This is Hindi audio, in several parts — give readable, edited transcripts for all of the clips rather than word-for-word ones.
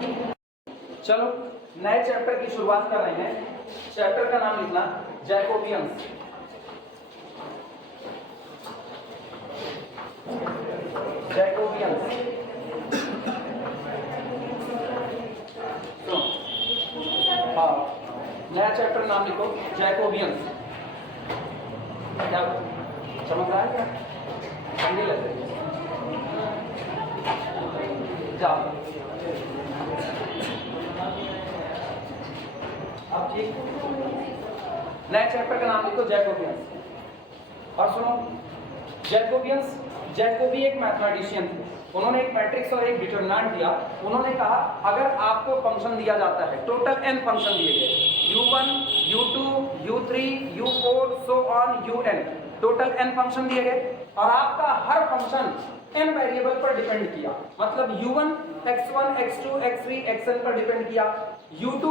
चलो नए चैप्टर की शुरुआत कर रहे हैं। चैप्टर का नाम लिखना जैकोबियंस। जैकोबियंस तो हाँ, नया चैप्टर नाम लिखो जैकोबियंस। क्या चमक रहा है क्या? ठंडी लग रही है? जाओ अब ठीक। नए चैप्टर का नाम लिखो जैकोबियंस। और सुनो, जैकोबी एक मैथमेटिशियन थे। उन्होंने एक मैट्रिक्स और एक डिटरमिनेंट दिया। उन्होंने कहा अगर आपको फंक्शन दिया जाता है, टोटल n फंक्शन दिए गए, u1 u2 u3 u4 so on un, total n function दिए गए और आपका हर फंक्शन n वेरिएबल पर डिपेंड किया। मतलब u1 x1 x2 x3 xn पर डिपेंड किया, u2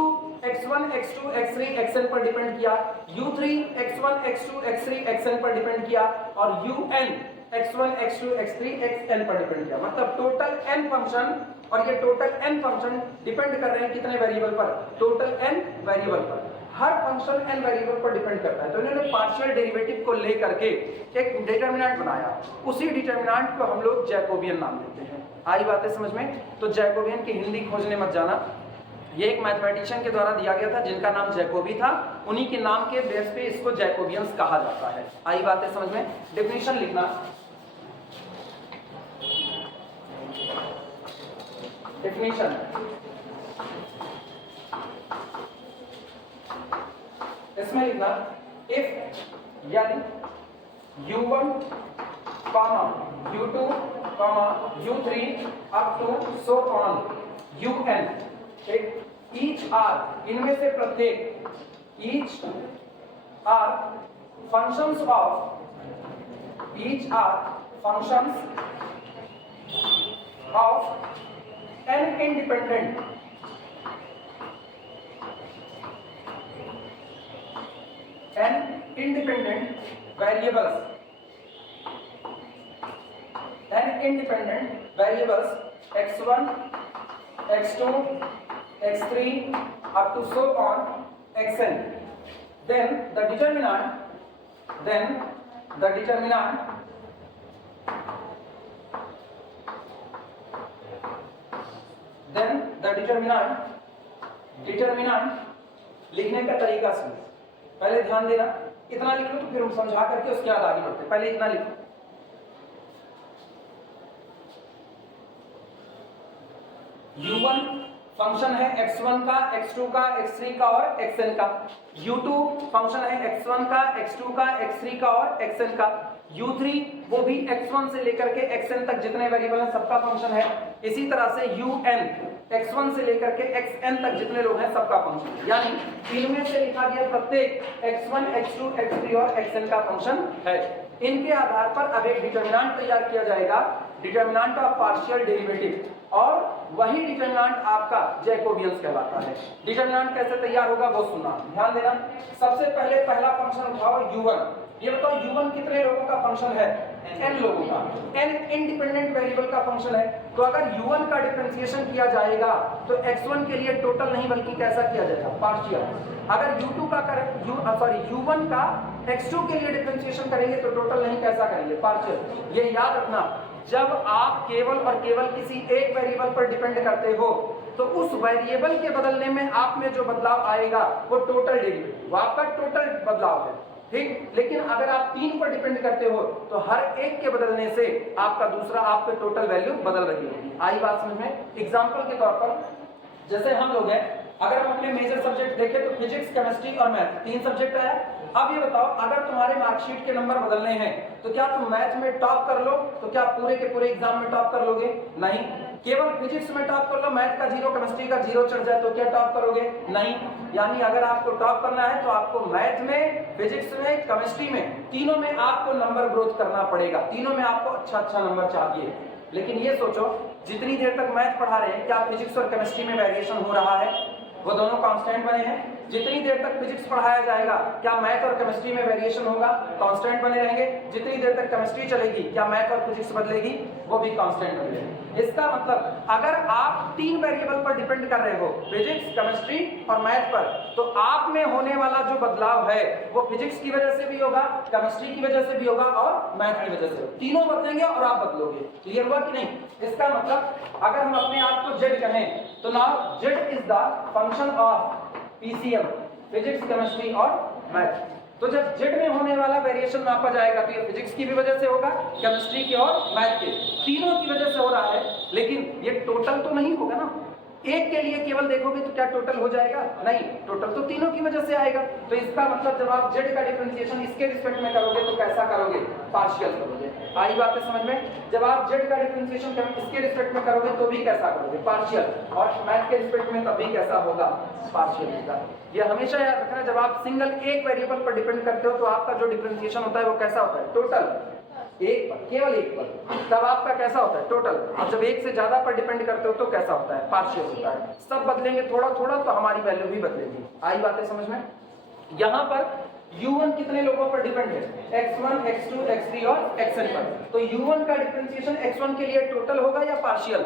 x1 x2 x3 xn पर डिपेंड किया, u3 x1 x2 x3 xn पर डिपेंड किया और un x1 x2 x3 xn पर डिपेंड किया। मतलब टोटल n फंक्शन, और ये टोटल n फंक्शन डिपेंड कर रहे हैं कितने वेरिएबल पर? टोटल n वेरिएबल पर। हर फंक्शन n वेरिएबल पर डिपेंड करता है। तो इन्होंने पार्शियल डेरिवेटिव को लेकर के एक डिटरमिनेंट बनाया। उसी डिटरमिनेंट को हम लोग जैकोबियन नाम देते हैं। आई बातें समझ में? तो जैकोबियन की हिंदी खोजने मत जाना। ये एक मैथमेटिशियन के द्वारा दिया गया था जिनका नाम जैकोबी था। उन्हीं के नाम के बेस पे इसको जैकोबियंस कहा जाता है। आई बातें समझ में? डेफिनेशन लिखना, डेफिनेशन इसमें लिखना इफ यानी u1 u2 u3 up to so on un, each are, इनमें से प्रत्येक, each are functions of, each are functions of n independent variables, n independent variables x1 x2 x3 up to so on xn, then the determinant लिखने का तरीका सुनो। पहले ध्यान देना, इतना लिख लो तो फिर हम समझा करके उसके बाद आगे बढ़ते। पहले इतना लिखो, u1 फंक्शन है x1 का, x2 का, x3 का और xn का। u2 फंक्शन है x1 का, x2 का, x3 का और xn का। u3 वो भी x1 से लेकर के xn तक जितने वेरिएबल हैं सबका फंक्शन है। इसी तरह से un x1 से लेकर के xn तक जितने लोग हैं सबका फंक्शन। यानी इनमें से लिखा गया प्रत्येक x1 x2 x3 और xn का फंक्शन है। इनके आधार पर अब एक डिटरमिनेंट तैयार किया जाएगा, डिटरमिनेंट ऑफ पार्शियल डेरिवेटिव, और वही डिटरमिनेंट आपका जैकोबियंस कहलाता है। डिटरमिनेंट कैसे तैयार होगा वो सुनना, ध्यान देना। सबसे पहले पहला फंक्शन उठाओ u1। ये बताओ u1 कितने लोगों का फंक्शन है? n लोगों का। n इंडिपेंडेंट वेरिएबल का फंक्शन है। तो अगर u1 का डिफरेंशिएशन किया जाएगा तो x1 के लिए टोटल नहीं बल्कि कैसा किया जाएगा? पार्शियल। अगर u1 का x2 के लिए डिफरेंशिएशन करेंगे तो टोटल नहीं कैसा करेंगे? पार्शियल। ये याद रखना, जब आप केवल और केवल किसी एक वेरिएबल पर डिपेंड करते हो तो उस वेरिएबल के बदलने में आप में जो बदलाव आएगा वो टोटल डेरिवेटिव, वो आपका टोटल बदलाव है, ठीक। लेकिन अगर आप 3 पर डिपेंड करते हो तो हर एक के बदलने से आपका दूसरा, आपके टोटल वैल्यू बदल रही होगी। आई बात समझ में? एग्जांपल के तौर पर जैसे हम लोग हैं, अगर हम अपने मेजर सब्जेक्ट देखें तो फिजिक्स, केमिस्ट्री और मैथ 3 सब्जेक्ट है। अब ये बताओ, अगर तुम्हारे मार्कशीट के नंबर बदलने हैं तो क्या तुम मैथ में टॉप कर लो तो क्या पूरे के पूरे एग्जाम में टॉप कर लोगे? नहीं। केवल फिजिक्स में टॉप कर लो, मैथ का 0 केमिस्ट्री का 0 चढ़ जाए तो क्या टॉप करोगे? नहीं। यानी अगर आपको टॉप करना है तो आपको मैथ में, फिजिक्स में, केमिस्ट्री में, तीनों में आपको नंबर ग्रोथ करना पड़ेगा। तीनों में आपको अच्छा नंबर चाहिए। लेकिन ये सोचो, जितनी देर तक मैथ पढ़ा रहे हैं क्या फिजिक्स और केमिस्ट्री में वेरिएशन हो रहा है? वो दोनों कांस्टेंट बने हैं। जितनी देर तक फिजिक्स पढ़ाया जाएगा क्या मैथ और केमिस्ट्री में वेरिएशन होगा? कांस्टेंट बने रहेंगे। जितनी देर तक केमिस्ट्री चलेगी क्या मैथ और फिजिक्स बदलेगी? वो भी कांस्टेंट बने रहेंगे। इसका मतलब अगर आप 3 वेरिएबल पर डिपेंड कर रहे हो, फिजिक्स, केमिस्ट्री और मैथ पर, तो आप में होने वाला जो बदलाव है वो फिजिक्स की वजह से भी होगा, केमिस्ट्री की वजह से भी होगा और मैथ की वजह से। तीनों बदलेंगे और आप बदलोगे। क्लियर हुआ कि नहीं? इसका मतलब अगर हम अपने आप को जेड कहें तो now Z is the function of PCM, physics, chemistry और मैथ। तो जब जेड में होने वाला वेरिएशन मापा जाएगा तो ये फिजिक्स की भी वजह से होगा, केमिस्ट्री की और मैथ के, तीनों की वजह से हो रहा है। लेकिन ये टोटल तो नहीं होगा ना। एक के लिए केवल देखोगे तो क्या टोटल हो जाएगा? नहीं, टोटल तो तीनों की वजह से आएगा। तो इसका मतलब जब आप जेड का डिफरेंशिएशन इसके रिस्पेक्ट में करोगे तो कैसा करोगे? पार्शियल करोगे। आई बात है समझ में? जब आप जेड का डिफरेंशिएशन इसके रिस्पेक्ट में करोगे तो भी कैसा करोगे? पार्शियल। और मैथ के रिस्पेक्ट में तब भी कैसा होगा? पार्शियल होगा। ये हमेशा याद रखना, जब आप सिंगल एक वेरिएबल पर डिपेंड करते हो तो आपका जो डिफरेंशिएशन होता है वो कैसा होता है? टोटल। एक पर, केवल एक पर, तब आपका कैसा होता है? टोटल। और जब एक से ज्यादा पर डिपेंड करते हो तो कैसा होता है? पार्शियल होता है। सब बदलेंगे थोड़ा थोड़ा तो हमारी वैल्यू भी बदलेगी। आई बातें समझ में? यहाँ पर u1 कितने लोगों पर डिपेंड है? x1, x2, x3 और xn पर। तो u1 का डिफरेंशिएशन x1 के लिए टोटल होगा या पार्शियल?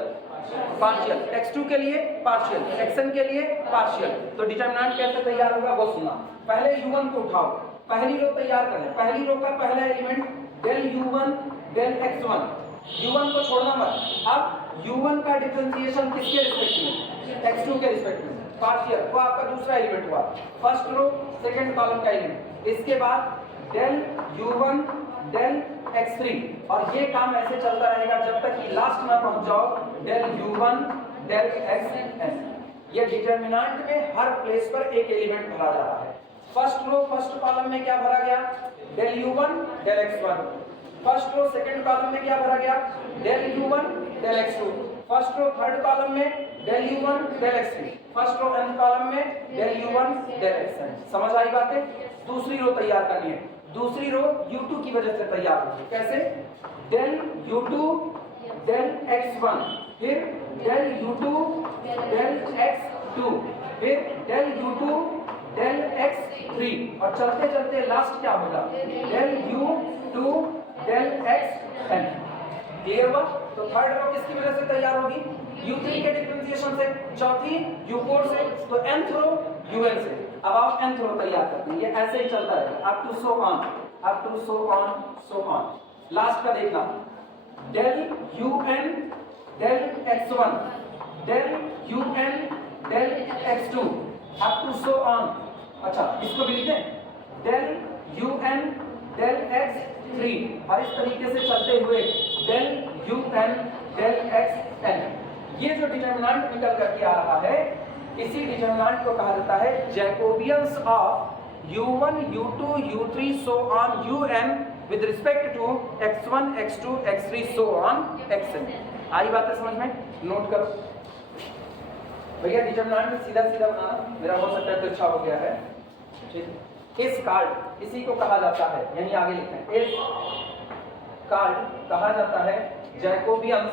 पार्शियल। x2 के लिए पार्शियल, xn के लिए पार्शियल। तो डिटरमिनेंट कैसे तैयार होगा वो सुनना। पहले u1 को उठाओ, पहली रो तैयार करें। पहली रो का पहला element del u1 del x1, u1 को छोड़ना मत। अब u1 का डिफरेंशिएशन किसके रिस्पेक्ट में? x2 के रिस्पेक्ट में, पार्शियल। वो आपका दूसरा एलिमेंट हुआ, फर्स्ट रो सेकंड कॉलम का एलिमेंट। इसके बाद del u1 del x3, और ये काम ऐसे चलता रहेगा जब तक कि लास्ट में पहुंच जाओ del u1 del xn। ये डिटरमिनेंट में हर प्लेस पर एक एलिमेंट भरा जा रहा है। फर्स्ट रो फर्स्ट कॉलम में क्या भरा गया? del u1 del x1। First row second column में क्या भरा गया? del u1 del x2। First row third column में del u1 del x3। First row nth column में del u1 del xn। समझ आई बातें? दूसरी रो तैयार करनी है। दूसरी रो u2 की वजह से तैयार होगी। कैसे? del u2 del x1, फिर del u2 del x2, फिर del u2 del x3, और चलते चलते लास्ट क्या होगा? del u2 del xn। Clear हुआ? तो थर्ड रो किसकी वजह से तैयार होगी? u3 के डिफरेंशिएशन से। चौथी u4 से। तो nth रो un से। अब आप nth रो तैयार करते हैं। ये ऐसे ही चलता रहेगा up to so on, up to so on, so on. Last का देखना, del un del x1, del un del x2, up to so on. अच्छा, इसको भी लिखें, del un del x3, और इस तरीके से चलते हुए del un del xn। ये जो डिटरमिनेंट निकल करके आ रहा है, इसी डिटरमिनेंट को कहा जाता है Jacobians of u1, u2, u3 so on un with respect to x1, x2, x3 so on xn। आई बात है समझ में? नोट करो भैया, डिटरमिनेंट सीधा सीधा बनाना, मेरा हो सकता है तो अच्छा हो गया है। ठीक, इस कार्ड इसी को कहा जाता है, यहीं आगे लिखते हैं, इस कार्ड कहा जाता है Jacobians,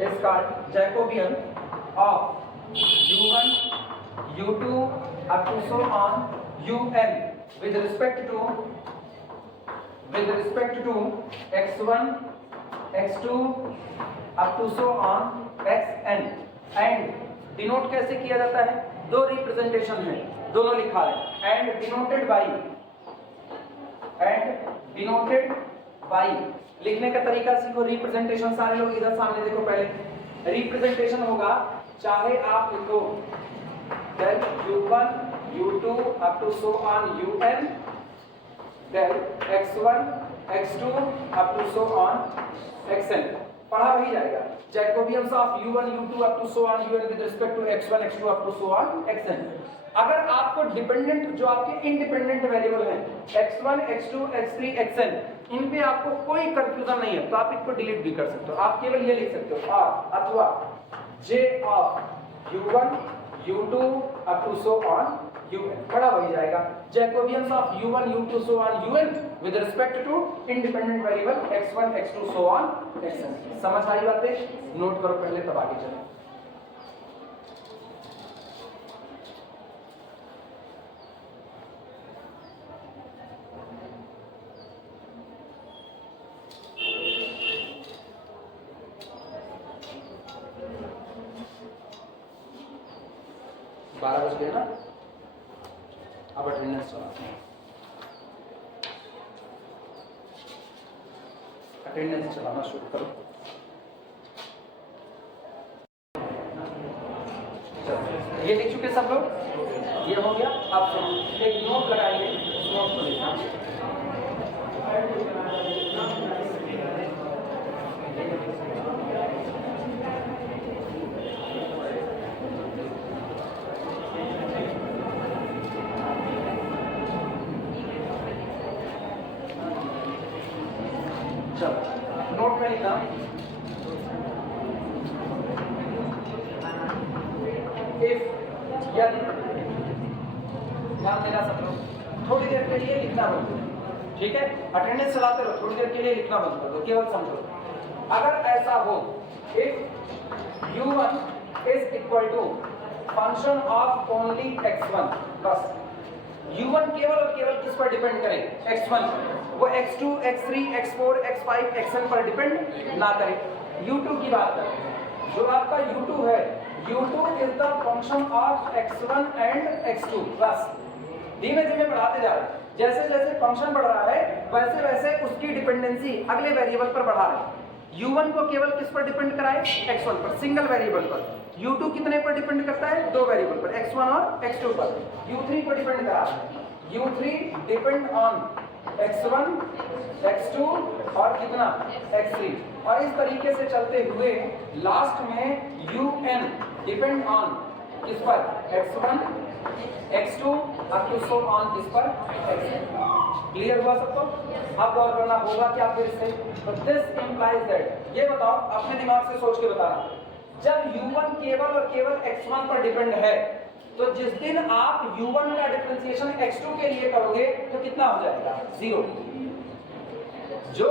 is called Jacobian of u1, u2 up to so on un with respect to x1, x2 up to so on xn। And denote कैसे किया जाता है? दो रिप्रेजेंटेशन है, दोनों लिखा है, एंड डिनोटेड बाई। लिखने का तरीका सीखो। रिप्रेजेंटेशन सारे लोग इधर सामने देखो। पहले रिप्रेजेंटेशन होगा, चाहे आप लिखो del u1, u2 up to so on un, del x1, x2 up to so on xn। पढ़ा वही जाएगा, Jacobians of u1, u2 up to so on un with respect to x1, x2 up to so on xn। अगर आपको डिपेंडेंट, जो आपके इंडिपेंडेंट वेरिएबल हैं x1, x2, x3, xn, इन पे आपको कोई कंफ्यूजन नहीं है तो आप इनको डिलीट भी कर सकते हो। आप केवल ये लिख सकते हो r अथवा j of u1, u2 up to so on un। पढ़ा वही जाएगा, Jacobians of u1, u2 so on un with respect to independent variable x1, x2 so on xn। समझ आई बातें? नोट करो पहले तब आगे चलो। 12 बज गए ना, अब अटेंडेंस चलाते हैं। अटेंडेंस चलाना शुरू करो। ये लिख चुके सब लोग, ये हो गया। अब एक नोट लगाएंगे, उस नोट को लिखना। चलो नोट में लिखना, इफ यदि, ध्यान देना सब लोग, थोड़ी देर के लिए लिखना बंद करो, ठीक है? अटेंडेंस चलाते रहो, थोड़ी देर के लिए लिखना बंद कर दो, केवल समझो। अगर ऐसा हो, if u1 is equal to function of only x1, बस u1 केवल और केवल किस पर डिपेंड करे? x1, वो x2, x3, x4, x5, xn पर डिपेंड ना करे। u2 की बात करें, जो आपका u2 है, u2 is the function of x1 and x2, बस धीमे धीमे बढ़ाते जा रहे हैं। जैसे जैसे फंक्शन बढ़ रहा है वैसे वैसे उसकी डिपेंडेंसी अगले वेरिएबल पर बढ़ा रहे हैं। u1 को केवल किस पर डिपेंड कराए? x1 पर, सिंगल वेरिएबल पर। u2 कितने पर डिपेंड करता है? दो वेरिएबल पर, x1 और x2 पर। u3 को डिपेंड करा रहा है, u3 depend on x1, x2 और कितना? x3। और इस तरीके से चलते हुए लास्ट में un डिपेंड ऑन किस पर? x1, x2 और किसको ऑन किस पर? x3। क्लियर हुआ सबको? अब गौर करना होगा कि आप फिर से, तो दिस इंप्लाइज दैट, ये बताओ अपने दिमाग से सोच के बताना, जब u1 केवल और केवल x1 पर डिपेंड है, तो जिस दिन आप u1 का डिफरेंशिएशन x2 के लिए करोगे तो कितना हो जाएगा? 0। जो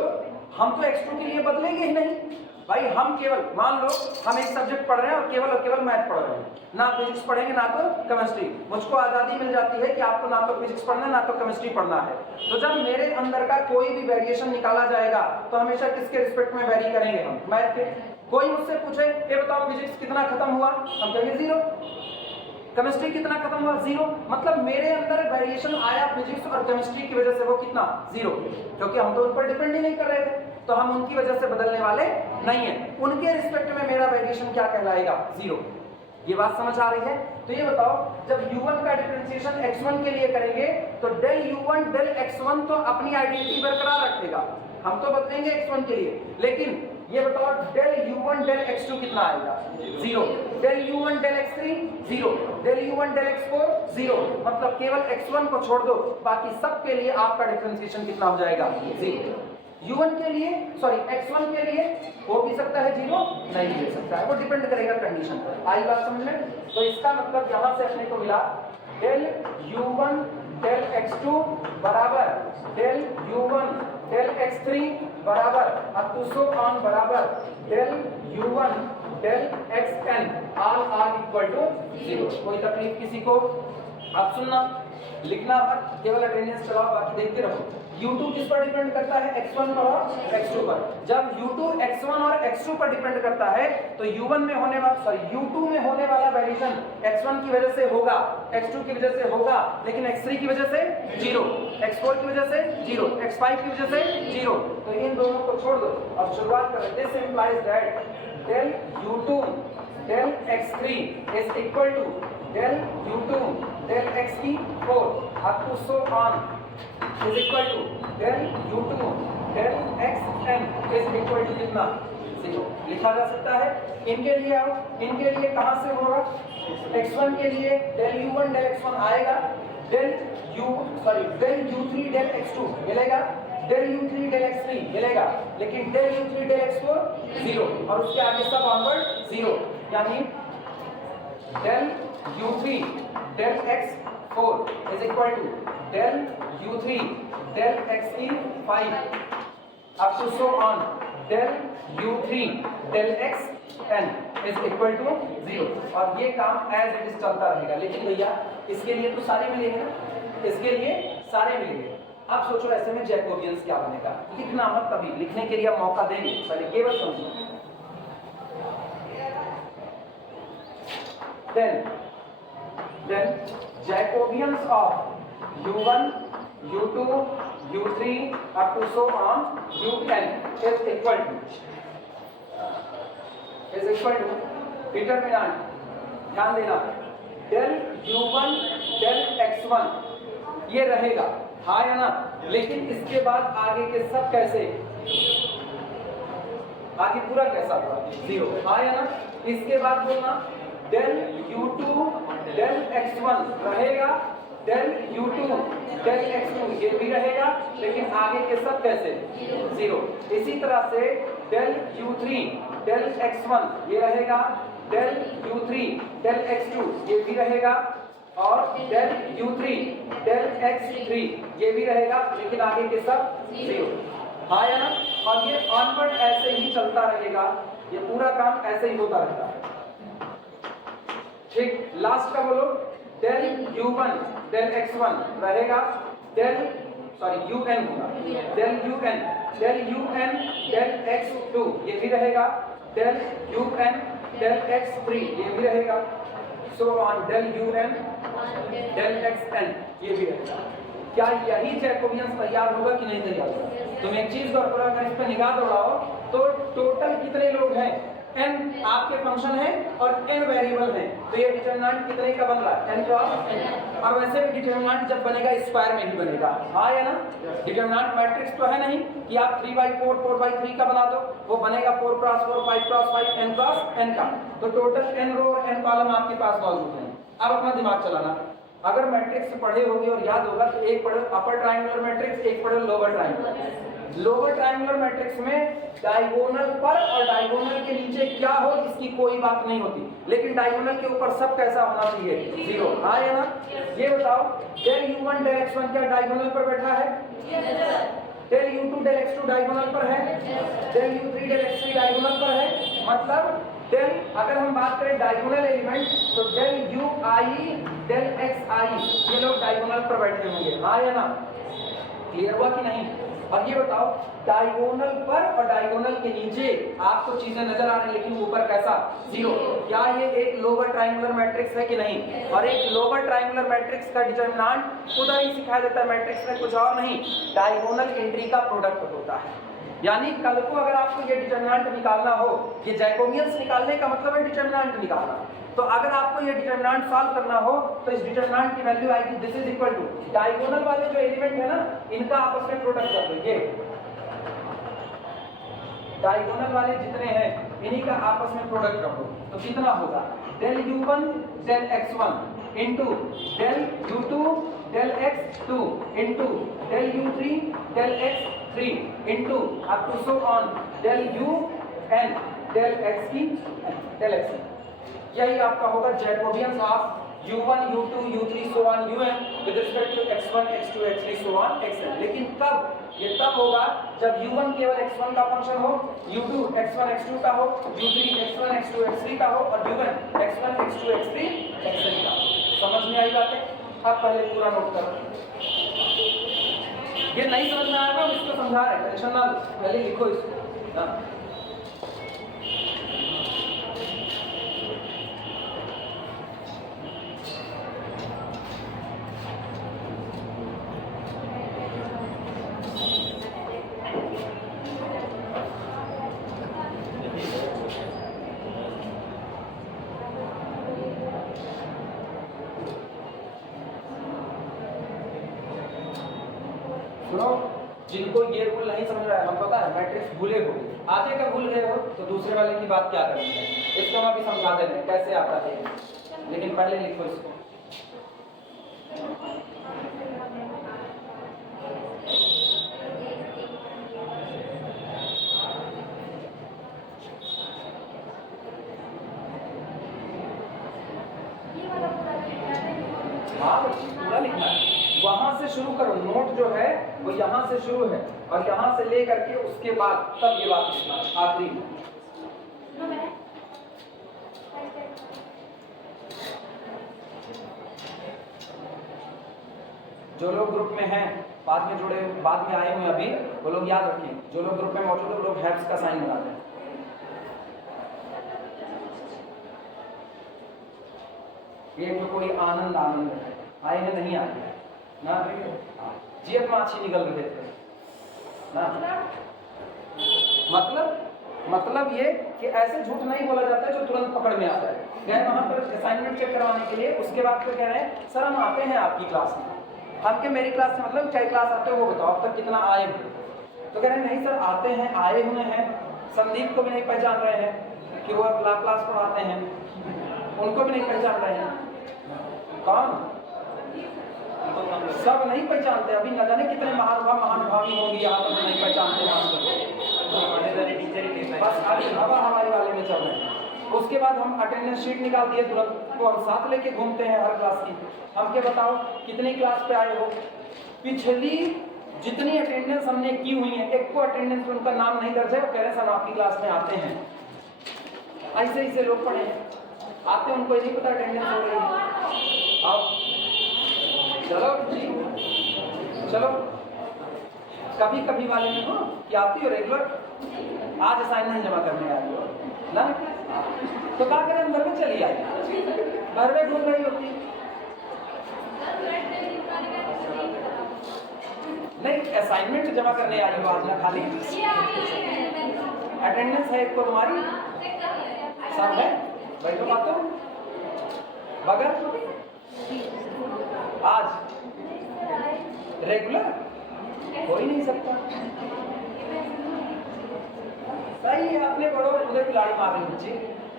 हम तो x2 के लिए बदलेंगे ही नहीं भाई, हम केवल मान लो हम एक सब्जेक्ट पढ़ रहे हैं और केवल मैथ पढ़ रहे हैं, ना फिजिक्स पढ़ेंगे ना तो केमिस्ट्री। मुझको आज़ादी मिल जाती है कि आपको ना तो फिजिक्स पढ़ना है ना तो केमिस्ट्री पढ़ना है। तो जब मेरे अंदर का कोई भी वेरिएशन निकाला जाएगा तो हमेशा किसके रिस्पेक्ट में वेरी करेंगे? हम मैथ के। कोई मुझसे पूछे ये बताओ फिजिक्स कितना खत्म हुआ, हम कहेंगे 0। केमिस्ट्री कितना खत्म हुआ? 0। मतलब मेरे अंदर वेरिएशन आया फिजिक्स और केमिस्ट्री की वजह से, वो कितना? 0, क्योंकि हम तो उन पर डिपेंड ही नहीं कर रहे थे, तो हम उनकी वजह से बदलने वाले नहीं है। उनके रिस्पेक्ट में मेरा वेरिएशन क्या कहलाएगा? 0। ये बात समझ आ रही है? तो ये बताओ, जब u1 का डिफरेंशिएशन x1 के लिए करेंगे तो डेल u1 डेल x1 तो अपनी आइडेंटिटी बरकरार रखेगा, हम तो बदलेंगे x1 के लिए, लेकिन ये बताओ डेल u1 डेल x2 कितना आएगा? 0। Del u1 del x3 0। Del u1 del x4 0। मतलब केवल x1 को छोड़ दो, बाकी सब के लिए आपका डिफरेंशिएशन कितना हो जाएगा? 0। u1 के लिए, सॉरी x1 के लिए हो भी सकता है 0, नहीं भी हो सकता है, वो डिपेंड करेगा कंडीशन पर। आई बात समझ में? तो इसका मतलब यहां से अपने को मिला डेल u1 डेल x2 बराबर डेल u1 डेल x3 बराबर अब टू सो ऑन बराबर del u1 del xn are equal to 0। कोई तकलीफ किसी को? अब सुनना, लिखना मत, केवल अटेंडेंस चलाओ, बाकी देखते रहो। u2 किस पर डिपेंड करता है? x1 पर और x2 पर। जब u2 x1 और x2 पर डिपेंड करता है तो u1 में होने वाला, सॉरी u2 में होने वाला वेरिएशन x1 की वजह से होगा, x2 की वजह से होगा, लेकिन x3 की वजह से 0, x4 की वजह से 0, x5 की वजह से 0। तो इन दोनों को छोड़ दो। अब शुरुआत करें। This implies that del u2 del x3 is equal to del u2 del x4 up to so on is equal to del u2 del xn is equal to कितना? 0 लिखा जा सकता है। इनके लिए आओ, इनके लिए कहां से होगा? x1 के लिए del u1 del x1 आएगा, del u3 del x2 मिलेगा, del u3 del x3 मिलेगा, लेकिन del u3 del x4 0, और उसके आगे सब ऑनवर्ड 0, यानी del u3 del x4 is equal to del u3 del xe5 up to so on del u3 del xn is equal to 0। और ये काम एज इट इज चलता रहेगा। लेकिन भैया इसके लिए तो सारे मिलेंगे ना, इसके लिए सारे मिलेंगे। अब सोचो ऐसे में जैकोबियंस क्या बनेगा? लिखना मत कभी, लिखने के लिए आप मौका देंगे, पहले केवल समझो। Then then Jacobians of u1, u2, u3 up to so on un is equal to determinant, ध्यान देना, del u1 del x1 ये रहेगा, हाँ या ना। लेकिन इसके बाद आगे के सब कैसे, आगे पूरा कैसा होगा, जीरो, हाँ या ना। इसके बाद बोलना del u2 del x1 रहेगा, del u2 del x2 ये भी रहेगा, लेकिन आगे के सब कैसे, जीरो। इसी तरह से del u3 del x1 ये रहेगा, del u3 del x2 ये भी रहेगा, और del u3 del x3 ये भी रहेगा, लेकिन आगे के सब जीरो, हाँ या ना। और ये ऑनवर्ड ऐसे ही चलता रहेगा, ये पूरा काम ऐसे ही होता रहता है, ठीक। लास्ट का बोलो, del u1 del x1 रहेगा, del un होगा, del un del x2 ये भी रहेगा, del un del x3 ये भी रहेगा, so on del un del xn ये भी रहेगा। क्या यही जैकोबियंस तैयार होगा कि नहीं तैयार होगा? तुम एक चीज गौर करो, अगर इस पर निगाह दौड़ाओ तो टोटल कितने लोग हैं, n आपके फंक्शन है और n वेरिएबल है, तो ये डिटरमिनेंट कितने का बन रहा है, n क्रॉस n। और वैसे भी डिटरमिनेंट जब बनेगा स्क्वायर में ही बनेगा, हाँ या ना। डिटरमिनेंट मैट्रिक्स तो है नहीं कि आप 3/4 4/3 का बना दो, वो बनेगा 4 cross 4 5 cross 5 n cross n का, तो टोटल n रो और n कॉलम आपके पास मौजूद है। अब अपना दिमाग चलाना, अगर मैट्रिक्स पढ़े होंगे और याद होगा तो एक पढ़ो अपर ट्रायंगुलर मैट्रिक्स, एक पढ़ो lower triangular. Lower triangular matrix में डायगोनल पर और डायगोनल के नीचे क्या हो इसकी कोई बात नहीं होती, लेकिन डायगोनल के ऊपर सब कैसा होना चाहिए, जीरो, हाँ या ना। ये बताओ del u1 del x1 क्या डायगोनल पर बैठा है, del u2 del x2 diagonal पर है, del u3 del x3 diagonal पर है, मतलब del, अगर हम बात करें डायगोनल एलिमेंट तो del ui del xi ये लोग डायगोनल पर बैठे होंगे, हाँ या ना। क्लियर हुआ कि नहीं? और ये बताओ डायगोनल पर और डायगोनल के नीचे आपको चीजें नजर आ रही, लेकिन ऊपर कैसा, जीरो। क्या ये एक लोअर ट्रायंगुलर मैट्रिक्स है कि नहीं? और एक लोअर ट्रायंगुलर मैट्रिक्स का डिटरमिनेंट उधर ही सिखाया जाता है मैट्रिक्स में, कुछ और नहीं, डायगोनल एंट्री का प्रोडक्ट होता है। यानी कल को अगर आपको ये डिटरमिनेंट निकालना हो, ये जैकोबियंस निकालने का मतलब है डिटरमिनेंट निकालना, तो अगर आपको ये डिटरमिनेंट सॉल्व करना हो तो इस डिटरमिनेंट की वैल्यू आएगी this is equal to diagonal वाले जो एलिमेंट है ना इनका आपस में प्रोडक्ट कर दो, ये डायगोनल वाले जितने हैं इन्हीं का आपस में प्रोडक्ट कर दो, तो कितना होगा, del u1 del x1 into del u2 del x2 into del u3 del x3 into up to so on del un del xn। यही आपका होगा Jacobians of u1 u2 u3 so on un with respect to x1 x2 x3 so on xn। लेकिन कब, ये तब होगा जब u1 केवल x1 का फंक्शन हो, u2 x1 x2 का हो, u3 x1 x2 x3 का हो और un x1 x2 x3 xn का। समझ में आई बातें? अब पहले पूरा नोट करो, ये नहीं समझ में आएगा हम इसको समझा रहे हैं, टेंशन ना लो, पहले लिखो इसको ना। जिनको ये रूल नहीं समझ रहा है, हम पता है मैट्रिक्स भूले हो, आगे का भूल गए हो तो दूसरे वाले की बात क्या करेंगे, इसको हम अभी समझा देंगे कैसे आता है, लेकिन पहले लिखो इसको। हाँ पूरा लिखना है, वहां से शुरू करो, नोट जो है वो यहाँ से शुरू है और यहाँ से ले करके उसके बाद तब ये बात लिखना आखिरी। जो लोग ग्रुप में हैं, बाद में जुड़े, बाद में आए हुए अभी, वो लोग याद रखें, जो लोग ग्रुप में मौजूद है वो लोग हैप्स का साइन बना दें। ये तो कोई आनंद आनंद है, आए हैं नहीं आए हैं ना, जेब में अच्छी निकल रहे थे ना। मतलब ये कि ऐसे झूठ नहीं बोला जाता है जो तुरंत पकड़ में आता है। गए वहाँ पर असाइनमेंट चेक करवाने के लिए, उसके बाद फिर कह रहे हैं सर हम आते हैं आपकी क्लास में। हम के मेरी क्लास में मतलब क्या क्लास आते हो वो बताओ, अब तक कितना आए हो? तो कह रहे हैं नहीं सर आते हैं, आए हुए हैं। संदीप को भी नहीं पहचान रहे हैं कि वो क्लास पढ़ाते हैं, उनको भी नहीं पहचान रहे हैं। कौन? सब नहीं पहचानते। अभी न जाने कितने महानुभावी होंगी यहाँ पर नहीं पहचानते बस हवा हमारी वाले में चल रहे हैं। उसके बाद हम अटेंडेंस शीट निकाल दिए तुरंत, वो हम साथ लेके घूमते हैं हर क्लास की। हम क्या बताओ कितनी क्लास पे आए हो, पिछली जितनी अटेंडेंस हमने की हुई है एक को अटेंडेंस में उनका नाम नहीं दर्ज है, वो कह रहे हैं सर आपकी क्लास में आते हैं। ऐसे लोग पढ़े हैं, आते हैं उनको नहीं पता अटेंडेंस हो रही है। अब चलो जी चलो, कभी वाले में हो कि आती हो रेगुलर, आज असाइनमेंट जमा करने आई हो ना, तो क्या करें अंदर में चली आई, घर में घूम रही होती नहीं, असाइनमेंट जमा करने आई हो आज ना, खाली अटेंडेंस है एक को तुम्हारी, सब है बैठो बातों बगैर आज रेगुलर हो ही नहीं सकता। सही है, अपने बड़ों में खुदे खिलाड़ी मार रहे बच्चे,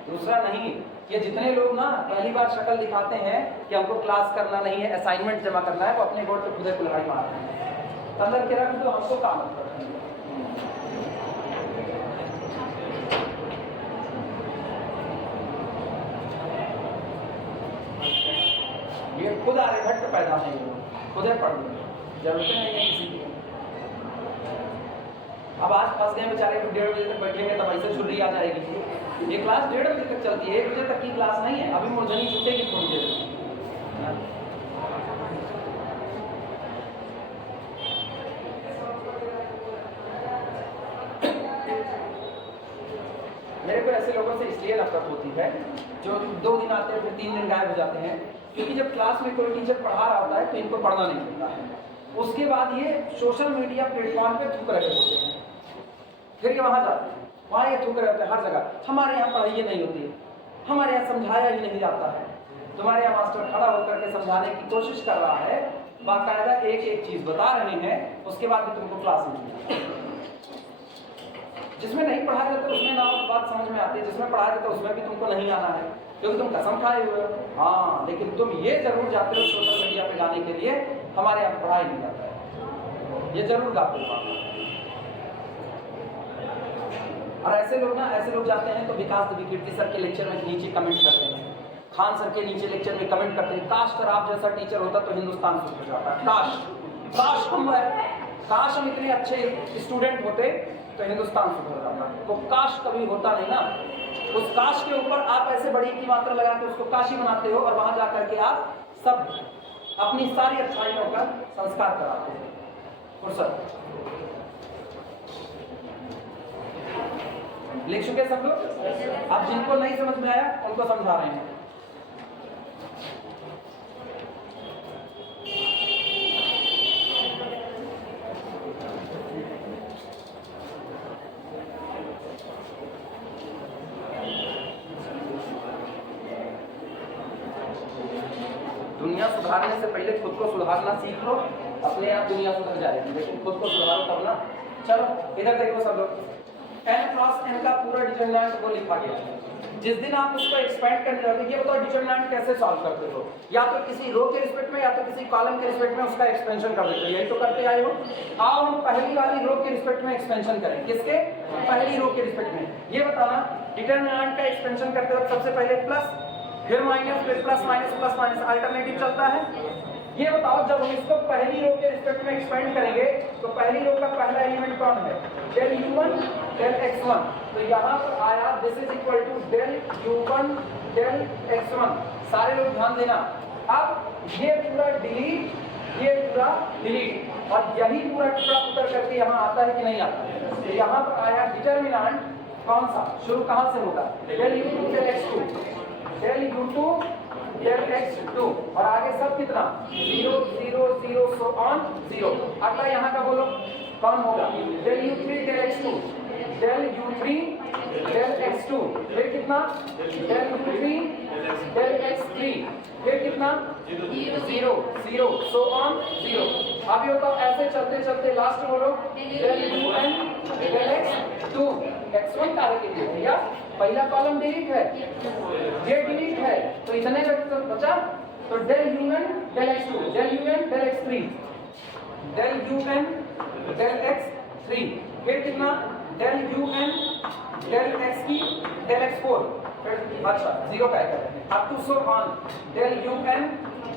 दूसरा नहीं। ये जितने लोग ना पहली बार शक्ल दिखाते हैं कि हमको क्लास करना नहीं है, असाइनमेंट जमा करना है, वो अपने बोर्ड पे खुदे खिलाड़ी मार रहे हैं। अंदर के रख दो, हमको काम करना है। ये खुद आर्यभट्ट पैदा नहीं हो, खुदे पढ़ लो, जरूरत नहीं है किसी की। अब आज फंस गए बेचारे, तो 1:30 बजे तक बैठेंगे तब ऐसे छुट्टी आ जाएगी। ये क्लास 1:30 बजे तक चलती है, 1 बजे तक की क्लास नहीं है, अभी मुरझनी छूटेगी थोड़ी देर में। मेरे को ऐसे लोगों से इसलिए नफरत होती है जो 2 दिन आते हैं फिर 3 दिन गायब हो जाते हैं, क्योंकि जब क्लास में कोई टीचर पढ़ा रहा होता है तो इनको पढ़ना नहीं मिलता है, उसके बाद ये सोशल मीडिया प्लेटफॉर्म पे थूक रहे होते हैं, फिर ये वहाँ जाते हैं, वहाँ ये थूक रहे होते हैं हर जगह, हमारे यहाँ पढ़ाई नहीं होती है, हमारे यहाँ समझाया ही नहीं जाता है। तुम्हारे यहाँ मास्टर खड़ा होकर के समझाने की कोशिश कर रहा है, बाकायदा एक चीज बता रहे हैं, उसके बाद भी तुमको क्लास में जिसमें नहीं पढ़ाया जाता उसमें ना बात समझ में आती है, जिसमें पढ़ाया जाता उसमें भी तुमको नहीं आना है, क्योंकि तुम कसम खाए हुए हो। हाँ, लेकिन तुम ये जरूर जाते हो सोशल मीडिया पे गाने के लिए, हमारे यहाँ पढ़ाई नहीं जाता है, ये जरूर गाते हो। और ऐसे लोग जाते हैं तो विकास विकीर्ति सर के लेक्चर में नीचे कमेंट करते हैं, खान सर के नीचे लेक्चर में कमेंट करते हैं, काश सर आप जैसा टीचर होता तो हिंदुस्तान सुधर जाता। काश हम इतने अच्छे स्टूडेंट होते तो हिंदुस्तान सुधर जाता। तो काश कभी होता नहीं ना, उस काश के ऊपर आप ऐसे बड़ी की मात्रा लगा के उसको काशी बनाते हो, और वहां जाकर के आप सब अपनी सारी अच्छाइयों का संस्कार कराते हैं। फुर्सत लिख चुके सब लोग, अब जिनको नहीं समझ में आया उनको समझा रहे हैं। दुनिया सुधारने से पहले खुद को सुधारना सीख लो, अपने आप दुनिया सुधर जाएगी, लेकिन खुद को सुधारो तब ना। चलो इधर देखो सब लोग, n क्रॉस n का पूरा डिटरमिनेंट को लिखा गया है। जिस दिन आप उसको एक्सपेंड करने जाते, ये बताओ डिटरमिनेंट कैसे सॉल्व करते हो, या तो किसी रो के रिस्पेक्ट में या तो किसी कॉलम के रिस्पेक्ट में उसका एक्सपेंशन कर देते हो, यही तो करते आए हो। आओ हम पहली वाली रो के रिस्पेक्ट में एक्सपेंशन करें, किसके? पहली रो के रिस्पेक्ट में। ये बताना डिटरमिनेंट का एक्सपेंशन करते वक्त सबसे पहले प्लस, फिर माइनस, फिर प्लस माइनस अल्टरनेटिव चलता है। ये बताओ जब हम इसको पहली रो के रिस्पेक्ट में एक्सपेंड करेंगे तो पहली रो का पहला एलिमेंट कौन है? del u1 del x1, तो यहाँ पर आया this is equal to del u1 del x1। सारे लोग ध्यान देना, अब ये पूरा डिलीट, ये पूरा डिलीट, और यही पूरा टुकड़ा उतर करके यहाँ आता है कि नहीं आता? तो यहाँ पर आया डिटरमिनेंट कौन सा, शुरू कहाँ से होगा? del u2 del x2, del u2 del x2 और आगे सब कितना 0 0 0 सो ऑन 0। अगला यहाँ का बोलो कौन होगा del u3 del x2 del u3 del x2 फिर कितना del u3 del x3 फिर कितना 0 0 सो ऑन 0। अब ये तो ऐसे चलते चलते लास्ट बोलो del un del x2 x1 का है कि भैया पहला कॉलम डिलीट है ये डिलीट है तो इतने का बचा तो del un del x2 del un del x3 del un del x3 फिर कितना del un del x3 del x4 फिर अच्छा 0 का है up to so on del un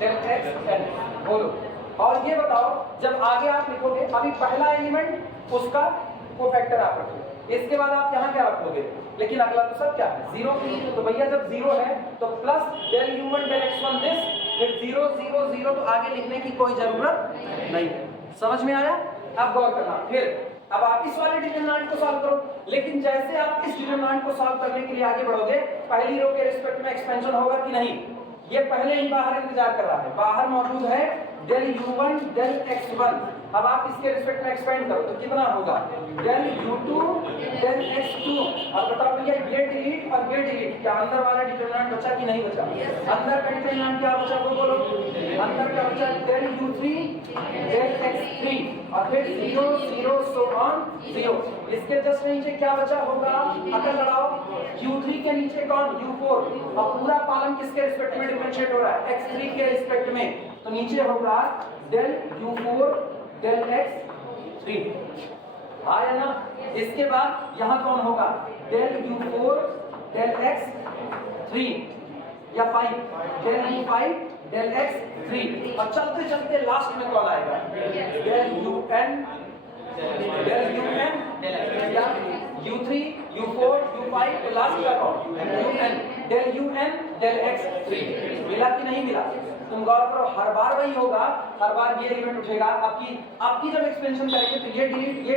del xn बोलो। और ये बताओ जब आगे आप लिखोगे अभी पहला एलिमेंट उसका कोफैक्टर आप रखोगे इसके बाद आप यहाँ क्या रखोगे लेकिन अगला तो सब क्या है 0 तो भैया जब 0 है तो plus del u1 del x1 this फिर 0 0 0 तो आगे लिखने की कोई जरूरत नहीं है। समझ में आया? अब गौर करना फिर अब आप इस वाले डिटरमिनेंट को सॉल्व करो लेकिन जैसे आप इस डिटरमिनेंट को सॉल्व करने के लिए आगे बढ़ोगे पहली रो के रिस्पेक्ट में एक्सपेंशन होगा कि नहीं ये पहले ही बाहर इंतजार कर रहा है बाहर मौजूद है del u1 del x1 अब आप इसके रिस्पेक्ट में एक्सपेंड करो तो कितना होगा del u2 del x2 अब बताओ भैया ये डिलीट और ये डिलीट क्या अंदर वाला डिटरमिनेंट बचा कि नहीं बचा अंदर का डिटरमिनेंट क्या बचा वो बोलो अंदर का बचा del u3 del x3 और फिर 0 0 सो ऑन 0। इसके जस्ट नीचे क्या बचा होगा अगर लगाओ u3 के नीचे कौन u4 और पूरा कॉलम किसके रिस्पेक्ट में डिफरेंशिएट हो रहा है x3 के रिस्पेक्ट में तो नीचे होगा del u4 del x3 आया ना। इसके बाद यहाँ कौन होगा del u4 del x3 या 5 del u5 del x3 और चलते चलते लास्ट में कौन आएगा del un या u3 u4 u5 तो लास्ट का कौन un del un del x3 मिला कि नहीं मिला? तुम गौर करो हर बार वही होगा हर बार ये एलिमेंट उठेगा आपकी जब एक्सपेंशन करेंगे तो ये डिलीट ये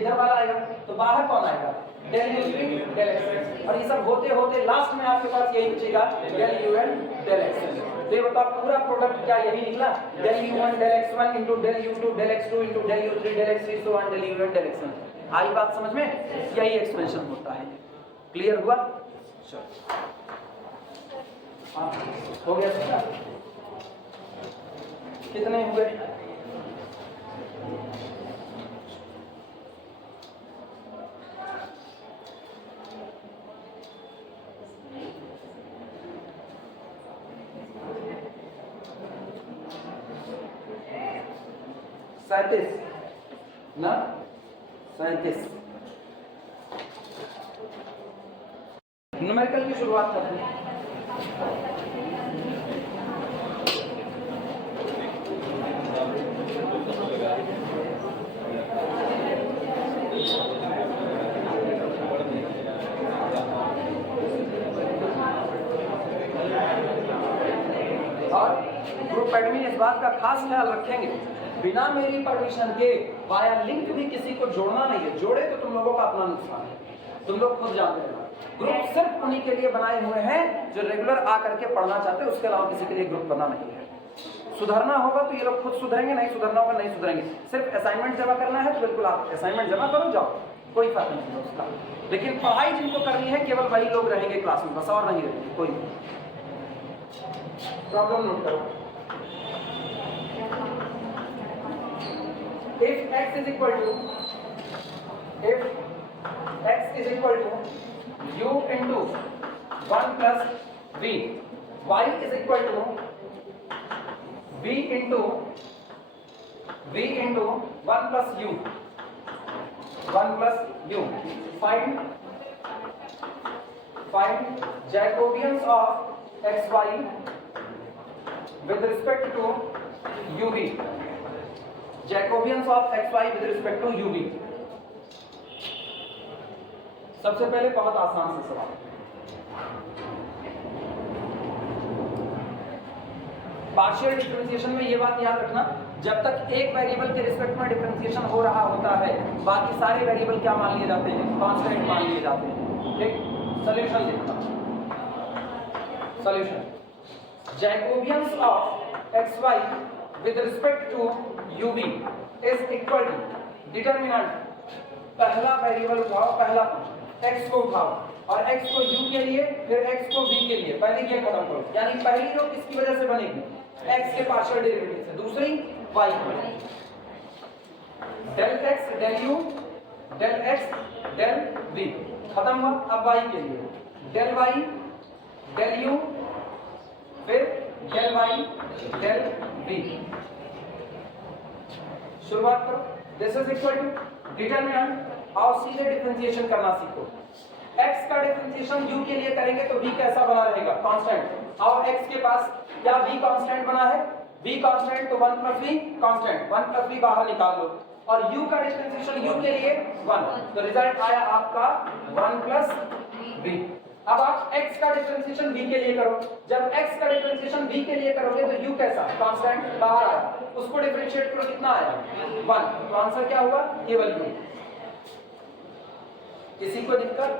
इधर वाला आएगा तो बाहर कौन आएगा del u3 del x और ये सब होते होते लास्ट में आपके पास यही बचेगा del un del xn। तो ये बताओ पूरा प्रोडक्ट क्या यही निकला del u1 del x1 into del u2 del x2 into del u3 del x3 so on del un del xn। आई बात समझ में? यही एक्सपेंशन होता है। क्लियर हुआ? चलो हाँ हो गया सबका कितने हुए? सैंतीस ना 37 न्यूमेरिकल की शुरुआत करते हैं। और ग्रुप एडमिन इस बात का खास ख्याल रखेंगे बिना मेरी परमिशन के वाया लिंक भी किसी को जोड़ना नहीं है। जोड़े तो तुम लोगों का अपना नुकसान है, तुम लोग खुद जानते हैं। ग्रुप सिर्फ उन्हीं के लिए बनाए हुए हैं जो रेगुलर आकर के पढ़ना चाहते हैं, उसके अलावा किसी के लिए ग्रुप बना नहीं है। सुधरना होगा तो ये लोग खुद सुधरेंगे, नहीं सुधरना होगा नहीं सुधरेंगे। सिर्फ असाइनमेंट जमा करना है तो बिल्कुल आप असाइनमेंट जमा करो जाओ, कोई फर्क नहीं है उसका। लेकिन पढ़ाई जिनको करनी है केवल वही लोग रहेंगे क्लास में, बस और नहीं रहेंगे कोई। प्रॉब्लम नोट करो। If x is equal to u into 1 plus v, y is equal to v into 1 plus u, 1 plus u. Find Jacobians of xy with respect to uv. Jacobians of xy with respect to uv. सबसे पहले बहुत आसान से सवाल, पार्शियल डिफरेंशिएशन में ये बात याद रखना, जब तक एक वेरिएबल के रिस्पेक्ट में डिफरेंशिएशन हो रहा होता है बाकी सारे वेरिएबल क्या मान लिए जाते हैं, कांस्टेंट मान लिए जाते हैं। ठीक, सॉल्यूशन लिखना। Jacobians of x y with respect to u v is equal to determinant, पहला वेरिएबल उठाओ, पहला x को उठाओ और x को u के लिए, फिर x को v के लिए, पहले ये खत्म करो। यानी पहली रो किसकी वजह से बनेगी, x के पार्शियल डेरिवेटिव से, दूसरी y की। Del x del u del x del v खत्म हुआ। अब y के लिए डेल y डेल u फिर डेल y डेल v। शुरुआत करो। This is equal to determinant, और सीधे डिफरेंशिएशन करना सीखो। x का डिफरेंशिएशन u के लिए करेंगे तो v कैसा बना रहेगा, कांस्टेंट। और x के पास क्या v कांस्टेंट बना है, v कांस्टेंट तो 1 plus v constant, 1 plus v बाहर निकाल लो, और u का डिफरेंशिएशन u के लिए 1, तो रिजल्ट आया आपका 1 प्लस v। अब आप x का डिफरेंशिएशन v के लिए करो। जब x का डिफरेंशिएशन v के लिए करोगे तो u कैसा, कांस्टेंट बाहर आया, उसको डिफरेंशिएट करो, कितना आया 1, तो आंसर क्या हुआ, केवल u। किसी को दिक्कत,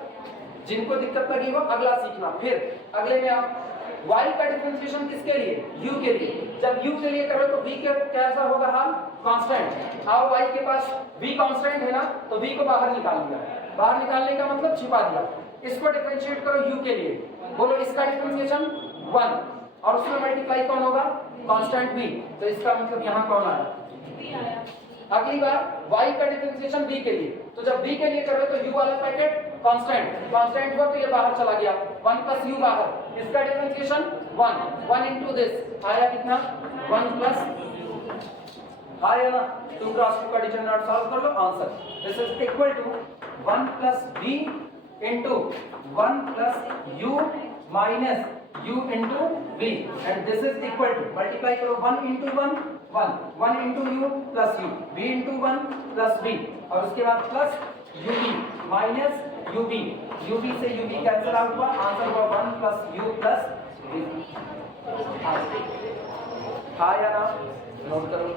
जिनको दिक्कत लगी वो अगला सीखना। फिर अगले में आप y का डिफरेंशिएशन किसके लिए, u के लिए। जब u के लिए करो तो v के कैसा होगा हाल, कांस्टेंट। और y के पास v कांस्टेंट है ना, तो v को बाहर निकाल दिया, बाहर निकालने का मतलब छिपा दिया। इसको डिफरेंशिएट करो u के लिए, बोलो इसका डिफरेंशिएशन 1 और उसमें मल्टीप्लाई कौन होगा, कांस्टेंट v, तो इसका मतलब यहाँ कौन आया। अगली बार y का डिफरेंशिएशन v के लिए, तो जब v के लिए करोगे तो u वाला पैकेट कांस्टेंट हुआ तो ये बाहर चला गया, 1 प्लस u बाहर, इसका डिफरेंशिएशन 1 इनटू दिस आया कितना 1 प्लस आया ना, 2 क्रॉस 2 का डिटरमिनेंट सॉल्व कर लो, answer this is equal to 1 plus v into 1 plus u minus u into v, and this is equal to, multiply करो 1 into 1 into u plus u, v into 1 plus v, और उसके बाद plus uv minus uv, uv से uv कैंसिल आउट हुआ, आंसर हुआ 1 प्लस u प्लस v। हाँ या ना, नोट करो।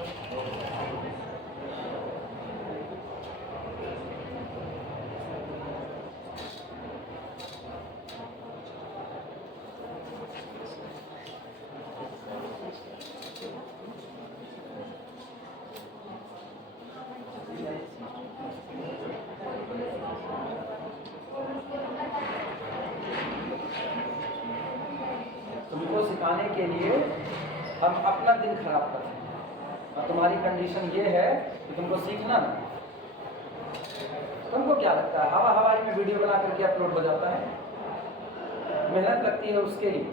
तुमको सिखाने के लिए हम अपना दिन खराब करते हैं, और तुम्हारी कंडीशन ये है कि तुमको सीखना ना। तुमको क्या लगता है हवाई में वीडियो बना करके अपलोड हो जाता है, मेहनत लगती है उसके लिए।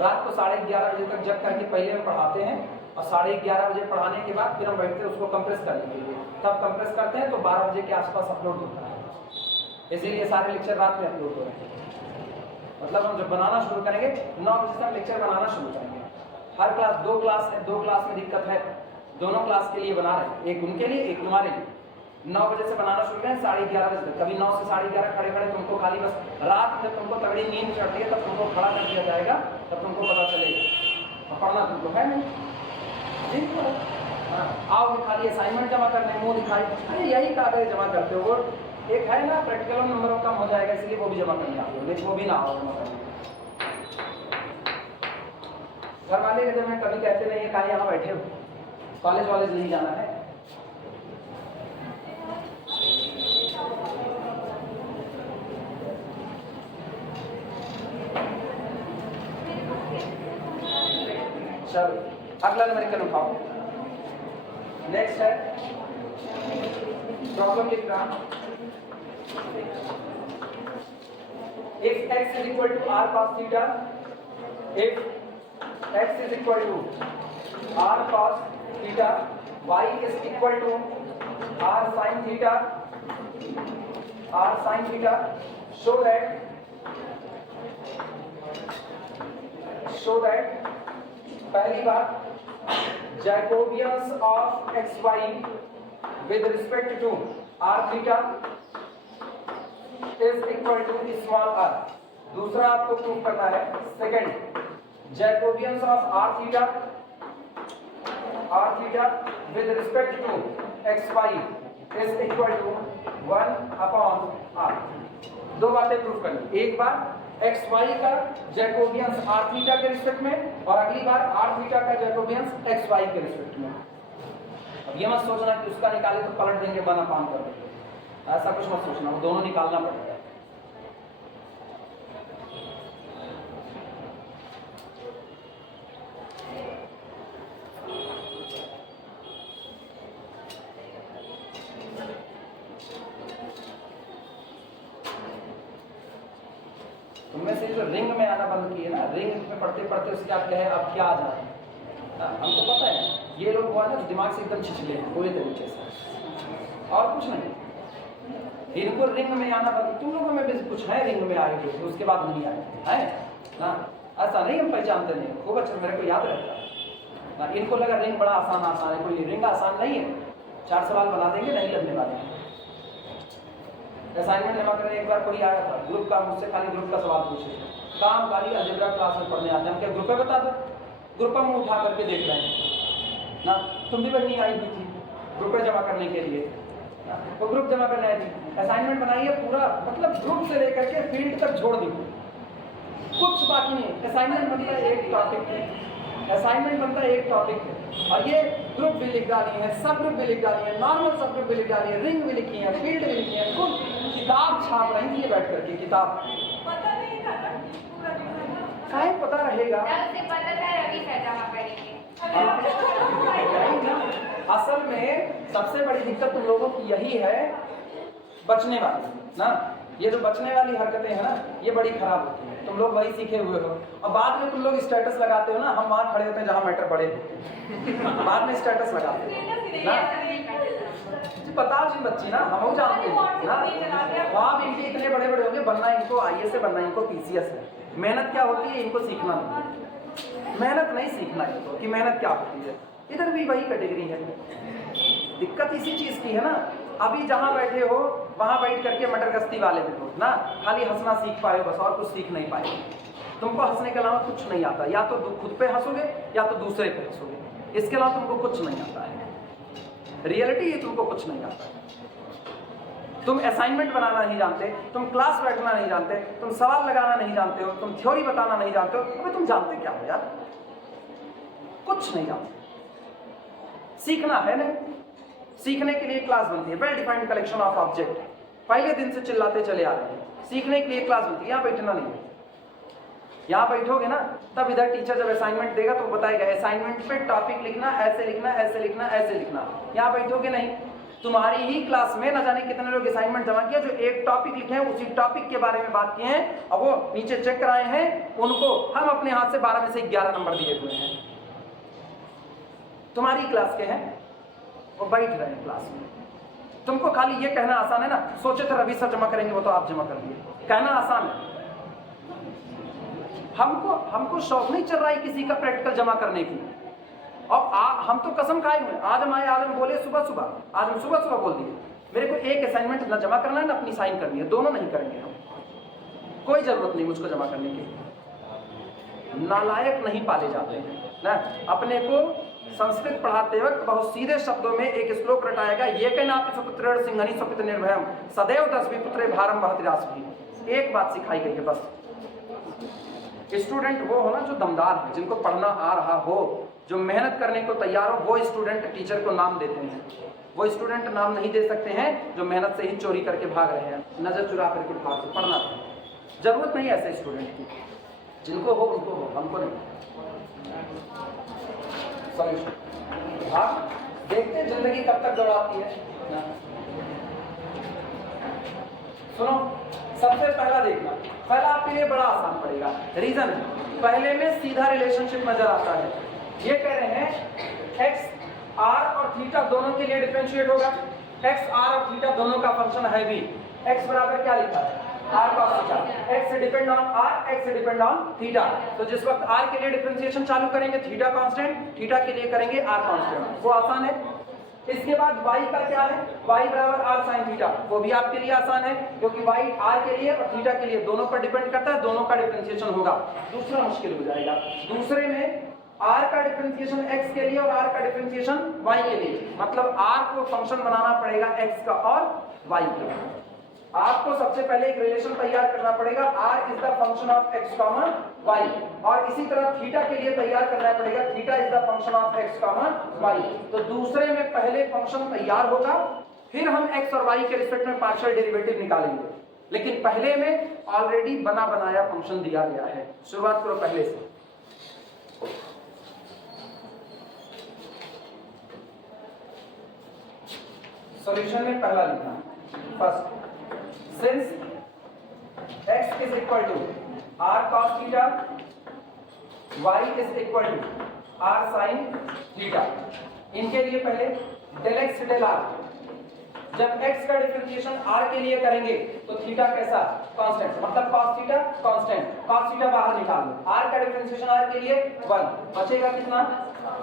रात को 11:30 बजे तक जग करके पहले हम पढ़ाते हैं, और 11:30 बजे पढ़ाने के बाद फिर हम बैठते हैं उसको कंप्रेस करने के लिए, तब कंप्रेस करते हैं तो 12 बजे के आसपास अपलोड होता है। इसीलिए सारे लेक्चर रात में अपलोड हो रहे हैं। मतलब हम जब बनाना शुरू करेंगे 9 बजे से हम लेक्चर बनाना शुरू करेंगे। हर क्लास 2 क्लास है, 2 क्लास में दिक्कत है, दोनों क्लास के लिए बना रहे हैं, एक उनके लिए एक तुम्हारे लिए। 9 बजे से बनाना शुरू करें 11:30 बजे तक, कभी 9 से 11:30 खड़े खड़े तुमको खाली बस रात में तुमको तगड़ी नींद चढ़ती है तब तुमको खड़ा कर दिया जाएगा, तब तुमको पता चलेगा। और पढ़ना तुमको है नहीं, ठीक है। आओगे खाली असाइनमेंट जमा करने, मुंह दिखाई, अरे यही कागज जमा करते हो, एक है ना प्रैक्टिकल नंबरों कम हो जाएगा, इसलिए वो भी जमा करने आते हो, लेकिन वो भी ना आओ जमा करने। घर वाले कहते हैं कभी कहते नहीं है कहाँ यहाँ बैठे हो, कॉलेज वॉलेज नहीं जाना है। चलो अगला न्यूमेरिकल उठाओ। नेक्स्ट है प्रॉब्लम लिख रहा, if x is equal to r cos theta, if x is equal to r cos theta, y is equal to r sin theta, show that पहली बात Jacobians of xy with respect to r theta is equal to small r। दूसरा आपको प्रूव करना है, second Jacobians of r theta with respect to xy is equal to 1 upon r। दो बातें प्रूव करनी, एक बार एक्स वाई का जैकोबियंस आर थीटा के रिस्पेक्ट में और अगली बार आर थीटा का जैकोबियंस एक्स वाई के रिस्पेक्ट में। अब ये मत सोचना कि उसका निकाले तो पलट देंगे 1/, कर देंगे, ऐसा कुछ मत सोचना, वो दोनों निकालना पड़ेगा। तुमने से जो रिंग में आना बंद किए ना, रिंग में पढ़ते पढ़ते उसके आप कहे अब क्या आ जाए, हमको पता है ये लोग हुआ ना दिमाग से एकदम छिछले हैं पूरे तरीके से, और कुछ नहीं। इनको रिंग में आना बंद, तुम लोगों में भी कुछ है रिंग में आए हुए उसके बाद नहीं आए है ना, ऐसा नहीं हम पहचानते नहीं, खूब अच्छा मेरे को याद रहता ना। इनको लगा रिंग बड़ा आसान है, कोई रिंग आसान नहीं है, 4 सवाल बना देंगे नहीं लगने वाले हैं। असाइनमेंट जमा करने एक बार कोई आया था ग्रुप का, मुझसे खाली ग्रुप का सवाल पूछे, काम खाली अलजेब्रा क्लास में पढ़ने आते हैं, क्या ग्रुप में बता दो, ग्रुप में उठा करके देख रहे हैं ना, तुम भी बनी आई हुई थी ग्रुप जमा करने के लिए ना, वो ग्रुप जमा करने आई थी, असाइनमेंट बनाइए पूरा, मतलब ग्रुप से लेकर के फील्ड तक छोड़ दी, कुछ बाकी नहीं। असाइनमेंट बनता है एक टॉपिक, असाइनमेंट बनता है एक टॉपिक और ये ग्रुप भी लिख डाली है, सब ग्रुप भी लिख डाली है, नॉर्मल सब ग्रुप भी लिख डाली है, रिंग भी लिखी है, फील्ड भी लिखी है, कुल किताब छाप रही थी बैठ करके, किताब पता नहीं था ना, काहे पता रहेगा, असल में सबसे बड़ी दिक्कत तुम लोगों की यही है बचने वाली ना, ये जो बचने वाली हरकतें हैं ना ये बड़ी खराब होती है, तुम लोग वही सीखे हुए हो और बाद में तुम लोग स्टेटस लगाते हो ना, हम वहाँ खड़े होते हैं जहाँ मैटर बड़े होते हैं, बाद में स्टेटस लगाते हो ना, पता जी बच्ची ना हम जानते हैं ना, वहाँ भी इनके इतने बड़े बड़े होंगे, बनना इनको IAS से बनना इनको PCS है, मेहनत क्या होती है इनको सीखना नहीं, मेहनत नहीं सीखना इनको कि मेहनत क्या होती है, इधर भी वही कैटेगरी है। दिक्कत इसी चीज की है ना, अभी जहाँ बैठे हो वहाँ बैठ करके मटर गश्ती वाले में हो ना, खाली हंसना सीख पाए बस और कुछ सीख नहीं पाए, तुमको हंसने के अलावा कुछ नहीं आता, या तो खुद पे हंसोगे या तो दूसरे पे हंसोगे, इसके अलावा तुमको कुछ नहीं आता है, रियलिटी ये तुमको कुछ नहीं आता है। तुम असाइनमेंट बनाना नहीं जानते, तुम क्लास बैठना नहीं जानते, तुम सवाल लगाना नहीं जानते हो, तुम थ्योरी बताना नहीं जानते हो, अबे तुम जानते क्या हो यार, कुछ नहीं जानते, सीखना है नहीं, सीखने के लिए क्लास बनती है, well defined collection of object, पहले दिन से चिल्लाते चले आ रहे हैं, सीखने के लिए क्लास बनती है, यहाँ बैठना नहीं है, यहाँ बैठोगे ना तब इधर टीचर जब असाइनमेंट देगा तो बताएगा असाइनमेंट पे टॉपिक लिखना, ऐसे लिखना, ऐसे लिखना, ऐसे लिखना, यहाँ बैठोगे नहीं, तुम्हारी ही क्लास में न जाने कितने लोग असाइनमेंट जमा किया जो एक टॉपिक लिखे हैं, उसी टॉपिक के बारे में बात किए हैं और वो नीचे चेक कराए हैं, उनको हम अपने हाथ से 12 में से 11 नंबर दिए हुए हैं, तुम्हारी क्लास के हैं, वो बैठ रहे हैं क्लास में, तुमको खाली ये कहना आसान है ना, सोचे थे रवि सर जमा करेंगे वो तो आप जमा कर दिए, कहना आसान है, हमको शौक नहीं चल रहा है किसी का प्रैक्टिकल जमा करने की, और हम तो कसम खाए हुए, आज हम आए, आज हम बोले सुबह सुबह, आज हम सुबह सुबह बोल दिए मेरे को एक असाइनमेंट ना जमा करना है ना अपनी साइन करनी है, दोनों नहीं करेंगे हम, कोई जरूरत नहीं मुझको जमा करने की, नालायक नहीं पाले जाते हैं ना। अपने को संस्कृत पढ़ाते वक्त बहुत सीधे शब्दों में एक श्लोक रटाएगा, ये कहना सुपुत्र सिंहनी सुपित निर्भयम सदैव 10 पुत्रे भारम बहति राशि, एक बात सिखाई गई है बस। स्टूडेंट वो हो ना जो दमदार है, जिनको पढ़ना आ रहा हो, जो मेहनत करने को तैयार हो, वो स्टूडेंट टीचर को नाम देते हैं, वो स्टूडेंट नाम नहीं दे सकते हैं जो मेहनत से ही चोरी करके भाग रहे हैं, नजर चुरा करके भाग रहे, पढ़ना जरूरत नहीं है ऐसे स्टूडेंट की, जिनको हो उनको हो, हमको नहीं। सॉल्यूशन आप देखते हैं जिंदगी कब तक दौड़ाती है। सुनो, सबसे पहला देखना, पहला आपके लिए बड़ा आसान पड़ेगा, रीजन पहले में सीधा रिलेशनशिप नजर आता है, ये कह रहे हैं एक्स आर और थीटा दोनों के लिए डिफरेंशिएट होगा, एक्स आर और थीटा दोनों का फंक्शन है भी, एक्स बराबर क्या लिखा है आर cos थीटा, एक्स से डिपेंड ऑन आर, एक्स से डिपेंड ऑन थीटा, तो जिस वक्त आर के लिए डिफरेंशिएशन चालू करेंगे थीटा कांस्टेंट, थीटा के लिए करेंगे आर कांस्टेंट, वो आसान है। इसके बाद y का क्या है, y बराबर आर साइन थीटा, वो भी आपके लिए आसान है क्योंकि y r के लिए और थीटा के लिए दोनों पर डिपेंड करता है, दोनों का डिफरेंशिएशन होगा। दूसरा मुश्किल हो जाएगा, दूसरे में r का डिफरेंशिएशन x के लिए और r का डिफरेंशिएशन y के लिए, मतलब r को फंक्शन बनाना पड़ेगा x का और y का, आपको सबसे पहले एक रिलेशन तैयार करना पड़ेगा, r is the function of x comma y, और इसी तरह थीटा के लिए तैयार करना पड़ेगा, theta is the function of x comma y। तो दूसरे में पहले फंक्शन तैयार होगा, फिर हम x और y के रिस्पेक्ट में पार्शियल डेरिवेटिव निकालेंगे, लेकिन पहले में ऑलरेडी बना बनाया फंक्शन दिया गया है। शुरुआत करो पहले से। सॉल्यूशन में पहला लिखना, first, since x is equal to r cos theta, y is equal to r sin theta, इनके लिए पहले del x del r, जब x का डिफरेंशिएशन r के लिए करेंगे तो थीटा कैसा, कांस्टेंट, मतलब cos theta constant, cos theta बाहर निकाल लो, r का डिफरेंशिएशन r के लिए 1, बचेगा कितना,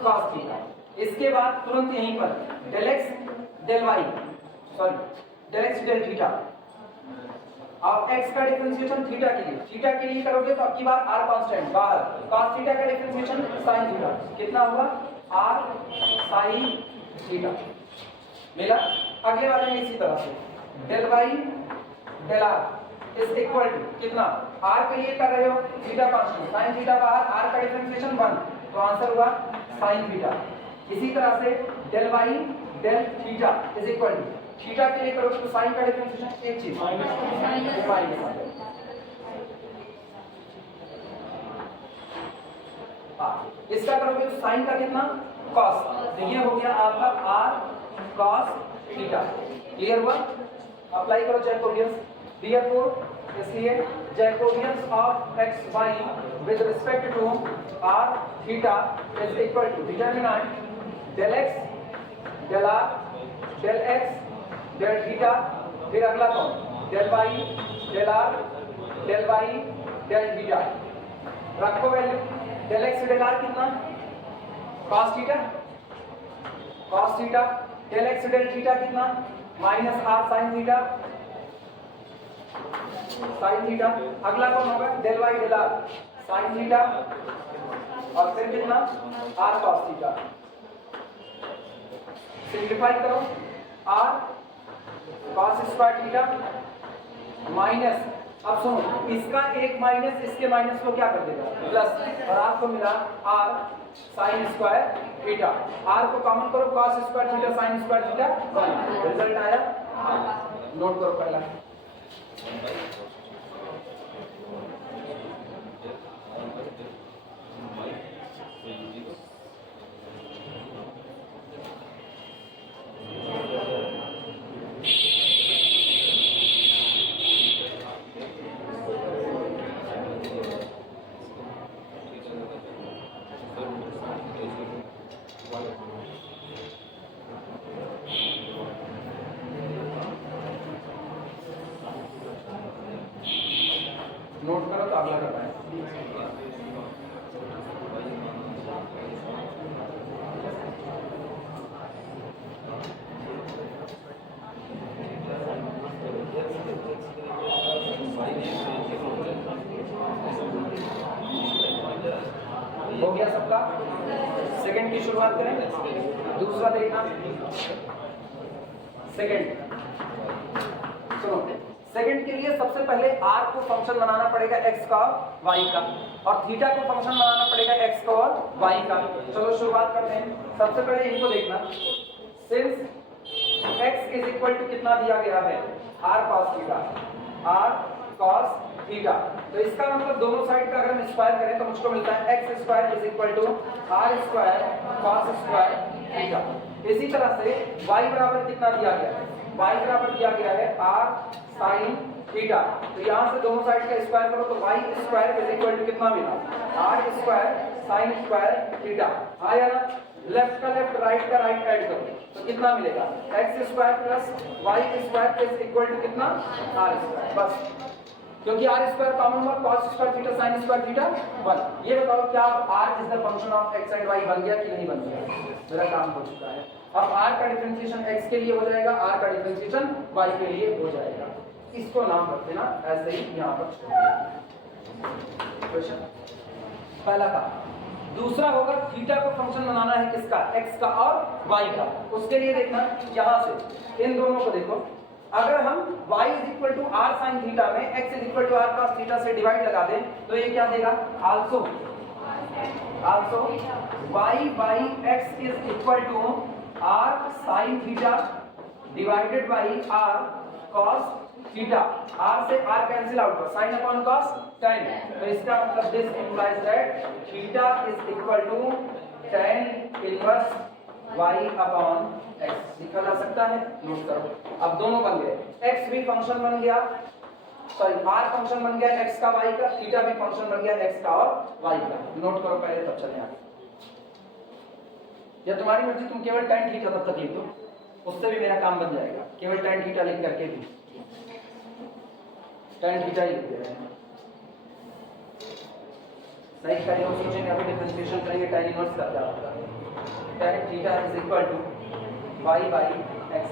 cos थीटा। इसके बाद तुरंत यहीं पर del x del y, sorry del x del theta, अब x का डिफरेंशिएशन थीटा के लिए करोगे तो अब की बार r कांस्टेंट बाहर, cos थीटा का डिफरेंशिएशन sin थीटा, कितना हुआ r sin थीटा मिला। अगले वाले में इसी तरह से del y del r is equal to कितना, r के लिए कर रहे हो थीटा कांस्टेंट, sin थीटा बाहर, r का डिफरेंशिएशन 1, तो आंसर हुआ sin थीटा। इसी तरह से del y del theta is equal to, theta के लिए करोगे तो साइन का डिफरेंशिएशन एक चीज माइनस, इसका करोगे तो साइन का कितना, cos, तो ये हो गया आपका r cos थीटा। क्लियर हुआ, अप्लाई करो जैकोबियंस, देयरफॉर इसलिए Jacobians of x y with respect to r theta is equal to determinant del x del r del x del theta, फिर अगला कौन, del y del r del y del theta, रखो value, del x del r कितना, cos theta, del x del theta कितना, माइनस r sin थीटा, अगला कौन होगा del y del r sin theta, और फिर कितना r cos थीटा। सिंप्लीफाई करो, r cos square theta minus, अब सुनो इसका एक माइनस इसके माइनस को क्या कर देगा प्लस, और आपको मिला r sin square theta, r को कॉमन करो, cos square theta sin square theta 1, result आया, नोट करो पहला। नोट करो तो अगला कर पाए। हो गया सबका, सेकंड की शुरुआत करें, दूसरा देखना, सेकंड सुनो, सेकंड के लिए सबसे पहले r को फंक्शन बनाना पड़ेगा x का और y का, और थीटा को फंक्शन बनाना पड़ेगा x का और y का। चलो शुरुआत करते हैं, सबसे पहले इनको देखना, since x is equal to कितना दिया गया है, r cos theta, r cos theta, तो इसका मतलब दोनों साइड का अगर हम स्क्वायर करें तो मुझको मिलता है x square is equal to r square cos square theta. इसी तरह से y बराबर कितना दिया गया है, y बराबर दिया गया है r sin थीटा, तो यहाँ से दोनों साइड का स्क्वायर करो तो y square is equal to कितना मिला, r square sin square theta, आया ना, लेफ्ट का लेफ्ट राइट का राइट ऐड करो तो कितना मिलेगा, x square plus y square is equal to कितना, r स्क्वायर, बस क्योंकि r स्क्वायर कॉमन हुआ, cos square theta sin square theta 1। ये बताओ क्या r is the function of x and y बन गया कि नहीं बन गया, मेरा काम हो चुका है। अब r का डिफरेंशिएशन x के लिए हो जाएगा, r का डिफरेंशिएशन y के लिए हो जाएगा, इसको नाम रख देना ऐसे ही यहाँ पर क्वेश्चन पहला का। दूसरा होगा थीटा को फंक्शन बनाना है किसका, x का और y का, उसके लिए देखना यहाँ से इन दोनों को देखो, अगर हम y is equal to r sine theta में x is equal to r cos theta से डिवाइड लगा दें तो ये क्या देगा? Also y by x is equal to r sine theta divided by r cos theta. r से r कैंसिल आउट हो, sin अपॉन cos tan। तो इसका मतलब this implies that theta is equal to tan inverse y upon x। लिखा जा सकता है, नोट करो। अब दोनों बन गए, x भी फंक्शन बन गया, सॉरी r फंक्शन बन गया x का y का, थीटा भी फंक्शन बन गया x का और y का। नोट करो पहले, तब चलें आगे। या तुम्हारी मर्जी, तुम केवल tan थीटा तब तक लिख दो, उससे भी मेरा काम बन जाएगा। केवल tan थीटा लिख करके भी tan थीटा ही लिख दे रहे हैं। सही करेंगे, सोचेंगे अभी डिफरेंशिएशन करेंगे tan इनवर्स का क्या होगा। tan theta is equal to y by x।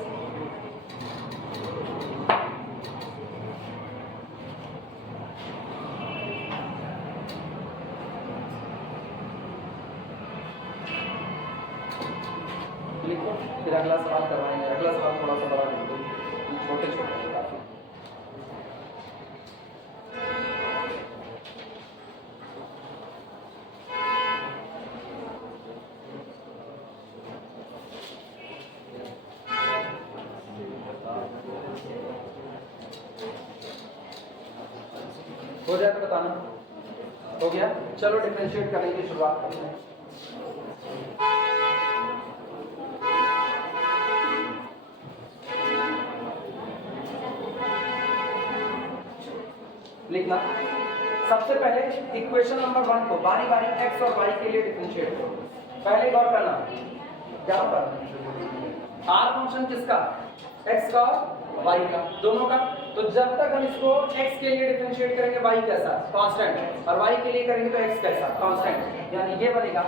लिखो, फिर अगला सवाल करवाएंगे। अगला सवाल थोड़ा सा बड़ा लिख दो, छोटे छोटे काफी। हो जाए तो बताना। हो गया, चलो डिफरेंशिएट करेंगे, शुरुआत करते हैं। लिखना, सबसे पहले इक्वेशन नंबर 1 को बारी बारी x और y के लिए डिफरेंशिएट करो। पहले गौर करना, यहाँ पर r फंक्शन किसका? x का और y का, दोनों का। तो जब तक हम इसको x के लिए डिफरेंशिएट करेंगे y कैसा? कांस्टेंट। और y के लिए करेंगे तो x कैसा? कांस्टेंट। यानी ये बनेगा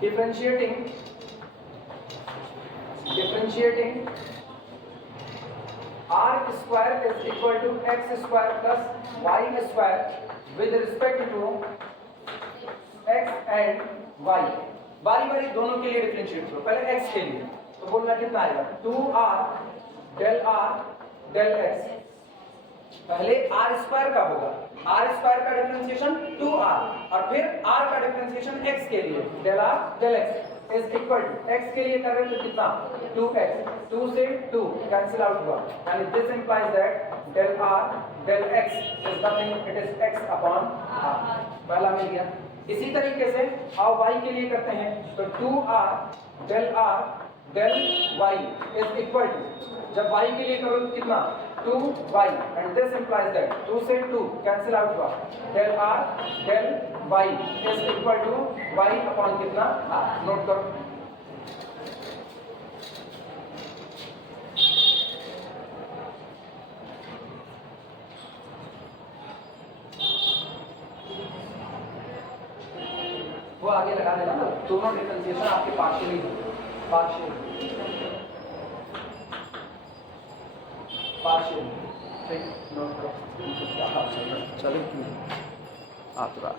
differentiating r square is equal to x square plus y square with respect to x and y। बारी बारी दोनों के लिए डिफरेंशिएट करो। पहले x के लिए तो बोलना कितना आएगा? 2r del x। पहले r स्क्वायर का होगा, r स्क्वायर का डिफरेंशिएशन 2r, और फिर r का डिफरेंशिएशन x के लिए del r del x is equal to, x के लिए कर रहे हैं तो कितना? 2x, 2 से 2 कैंसिल आउट हुआ, यानी this implies that del r del x is nothing, it is x upon r। पहला मिल गया। इसी तरीके से अब y के लिए करते हैं तो 2r del y is equal to, जब y के लिए करो तो कितना? 2y, and this implies that 2 से 2 कैंसिल आउट हुआ, del r del y is equal to y upon कितना? r। नोट करो। वो आगे लगा देना ना, दोनों डिफरेंशिएशन आपके पार्शियली पार्शियल। ठीक, नोट करो। चलो आतरा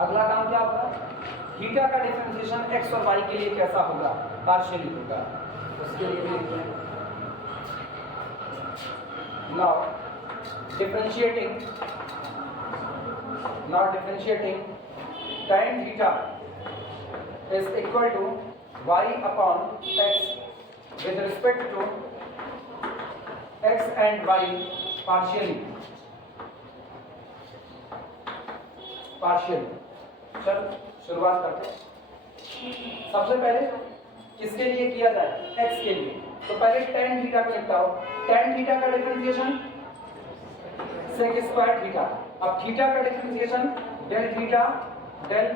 अगला काम क्या होगा? थीटा का डिफरेंशिएशन x और y के लिए कैसा होगा? पार्शियली होगा। उसके लिए भी लिखते हैं। Now differentiating tan theta is equal to y upon x with respect to x and y partially. चल शुरुआत करते हैं। सबसे पहले किसके लिए किया जाए? x के लिए। तो पहले tan थीटा को निपटाओ। tan थीटा का डिफरेंशिएशन sec स्क्वायर थीटा। अब थीटा का differentiation del theta del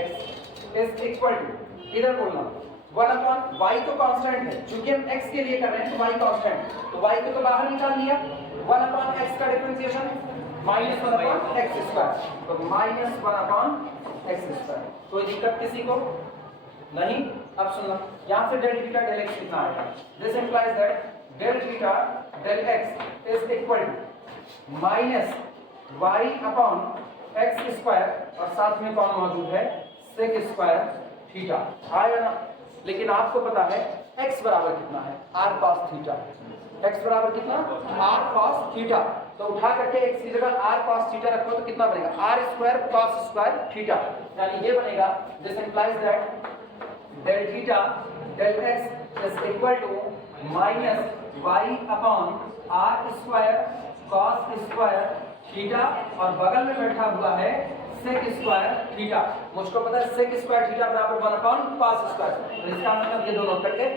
x is equal to, इधर बोलना 1 अपॉन y तो कांस्टेंट है, चूंकि हम x के लिए कर रहे हैं तो y कांस्टेंट, तो y को तो बाहर निकाल लिया। 1 अपॉन x का डिफरेंशिएशन -1 अपॉन x स्क्वायर, तो -1 अपॉन x स्क्वायर। कोई दिक्कत किसी को नहीं? अब सुनना, यहाँ से डेल थीटा डेल एक्स कितना आएगा? This implies that del theta del x is equal to minus y upon x square और साथ में कौन मौजूद है? सेक स्क्वायर थीटा आएगा ना। लेकिन आपको पता है x बराबर कितना है? r cos theta. x बराबर कितना? r cos theta. तो उठा करके x की जगह r cos थीटा रखो तो कितना बनेगा? r square cos square theta, यानी ये बनेगा this implies that del theta del x is equal to minus y upon r square cos square theta और बगल में बैठा हुआ है सेक स्क्वायर थीटा। मुझको पता है सेक स्क्वायर थीटा बराबर 1 अपॉन cos स्क्वायर, तो इसका मतलब ये दोनों कट गए,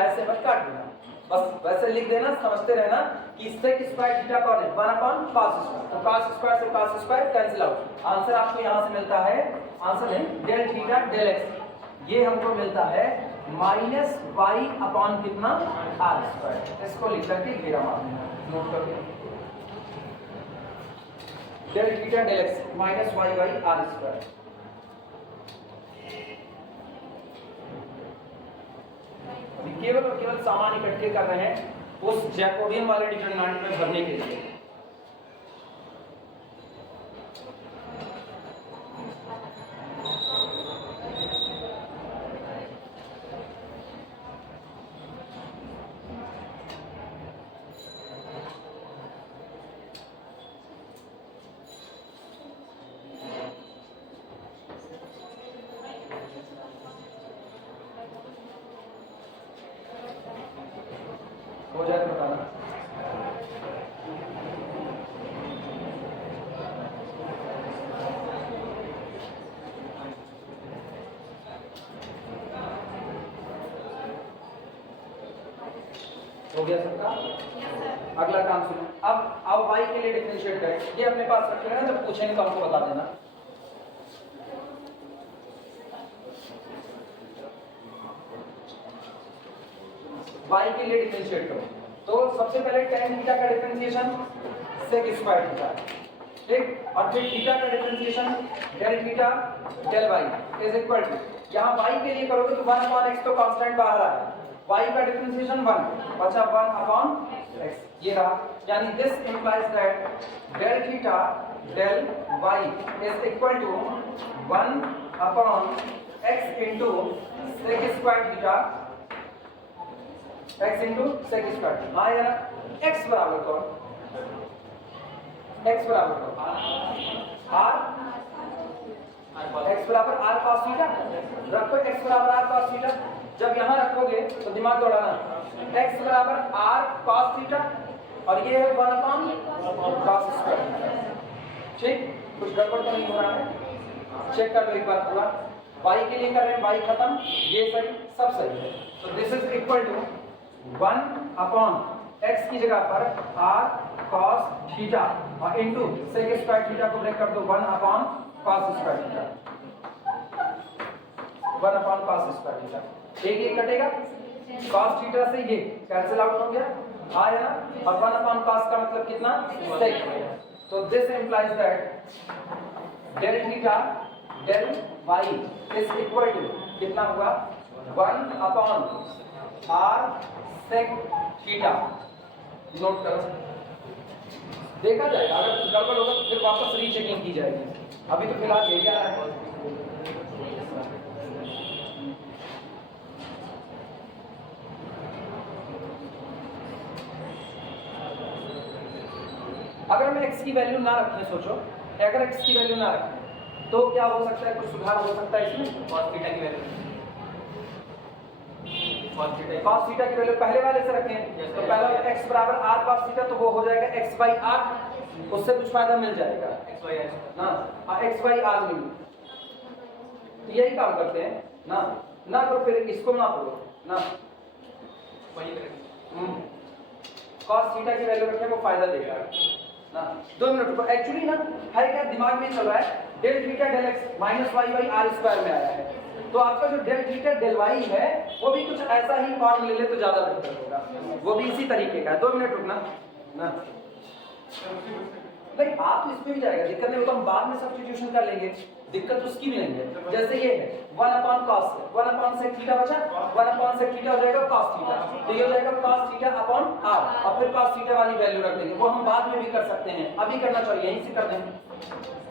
ऐसे मत काट देना, बस वैसे लिख देना, समझते रहना कि सेक स्क्वायर थीटा कौन है? 1 अपॉन cos स्क्वायर। तो cos स्क्वायर से cos square cancel out, answer आपको यहां से मिलता है, आंसर है डेल थीटा डेल एक्स, ये हमको मिलता है माइनस वाई अपॉन कितना? R square. इसको लिख करके घेरा मारना, नोट करके del theta del x minus y by r square. केवल और केवल सामान इकट्ठे कर रहे हैं उस जैकोबियन वाले डिटरमिनेंट में भरने के लिए। हो जाए तो बताना। हो गया सबका? अगला काम सुनो। अब आओ y के लिए डिफरेंशिएट करें, ये अपने पास रख लेना, जब पूछेंगे तो हमको बता देना। y के लिए डिफरेंशिएट करो तो सबसे पहले tan थीटा का डिफरेंशिएशन sec स्क्वायर थीटा, ठीक, और फिर थीटा का differentiation del theta del y is equal to, यहाँ y के लिए करोगे तो 1 अपॉन x तो कांस्टेंट बाहर आया, y का डिफरेंशिएशन 1 बचा 1 अपॉन x, ये रहा, यानी this implies that del theta del y is equal to 1 upon x into sec square theta x into sec square. हाँ या ना? x बराबर कौन? x बराबर कौन? r, x बराबर r cos थीटा, रखो x बराबर r cos थीटा, जब यहाँ रखोगे तो दिमाग दौड़ाना, x बराबर r cos थीटा और ये है 1 अपॉन cos स्क्वायर, ठीक, कुछ गड़बड़ तो नहीं हो रहा है? चेक कर लो एक बार पूरा, y के लिए कर रहे हैं, y खत्म, ये सही, सब सही है, तो this is equal to 1 upon x की जगह पर r cos थीटा और इनटू सेक स्क्वायर थीटा को ब्रेक कर दो 1 upon cos square theta, 1 upon cos square theta, एक कटेगा, cos थीटा से ये कैंसिल आउट हो गया, हाँ है ना, और 1 अपॉन cos का मतलब कितना? सेक, तो this implies that del theta del y is equal to कितना हुआ? 1 upon r sec theta, note करो, देखा जाएगा, अगर कुछ गड़बड़ होगा तो फिर वापस रीचेकिंग की जाएगी, अभी तो फिलहाल यही आ रहा है। अगर हम x की वैल्यू ना रखें, सोचो अगर x की वैल्यू ना रखें तो क्या हो सकता है, कुछ सुधार हो सकता है इसमें? cos थीटा की वैल्यू, cos थीटा की वैल्यू पहले वाले से रखें, तो पहला x बराबर r cos थीटा, तो वो हो जाएगा x बाई r, उससे कुछ फायदा मिल जाएगा x बाई r ना, x बाई r मिल, तो यही काम करते हैं ना, ना करो फिर इसको ना करो ना, वही करेंगे, cos थीटा की वैल्यू रखें, वो फायदा देगा ना। 2 मिनट रुको, एक्चुअली ना है क्या दिमाग में चल रहा है, del theta del x minus y by r square में आया है, तो आपका जो डेल थीटा डेल वाई है वो भी कुछ ऐसा ही फॉर्म ले ले तो ज्यादा बेहतर होगा, वो भी इसी तरीके का है। 2 मिनट रुकना ना, नहीं आप तो इसमें भी जाएगा, दिक्कत नहीं हो तो हम बाद में सब्स्टिट्यूशन कर लेंगे, दिक्कत उसकी भी नहीं है। जैसे ये है 1 upon cos, 1 upon sec theta बचा, 1 अपॉन sec थीटा हो जाएगा cos थीटा, तो ये हो जाएगा cos थीटा अपॉन r, और फिर cos थीटा वाली वैल्यू रख देंगे। वो हम बाद में भी कर सकते हैं, अभी करना चाहिए यहीं से कर देंगे,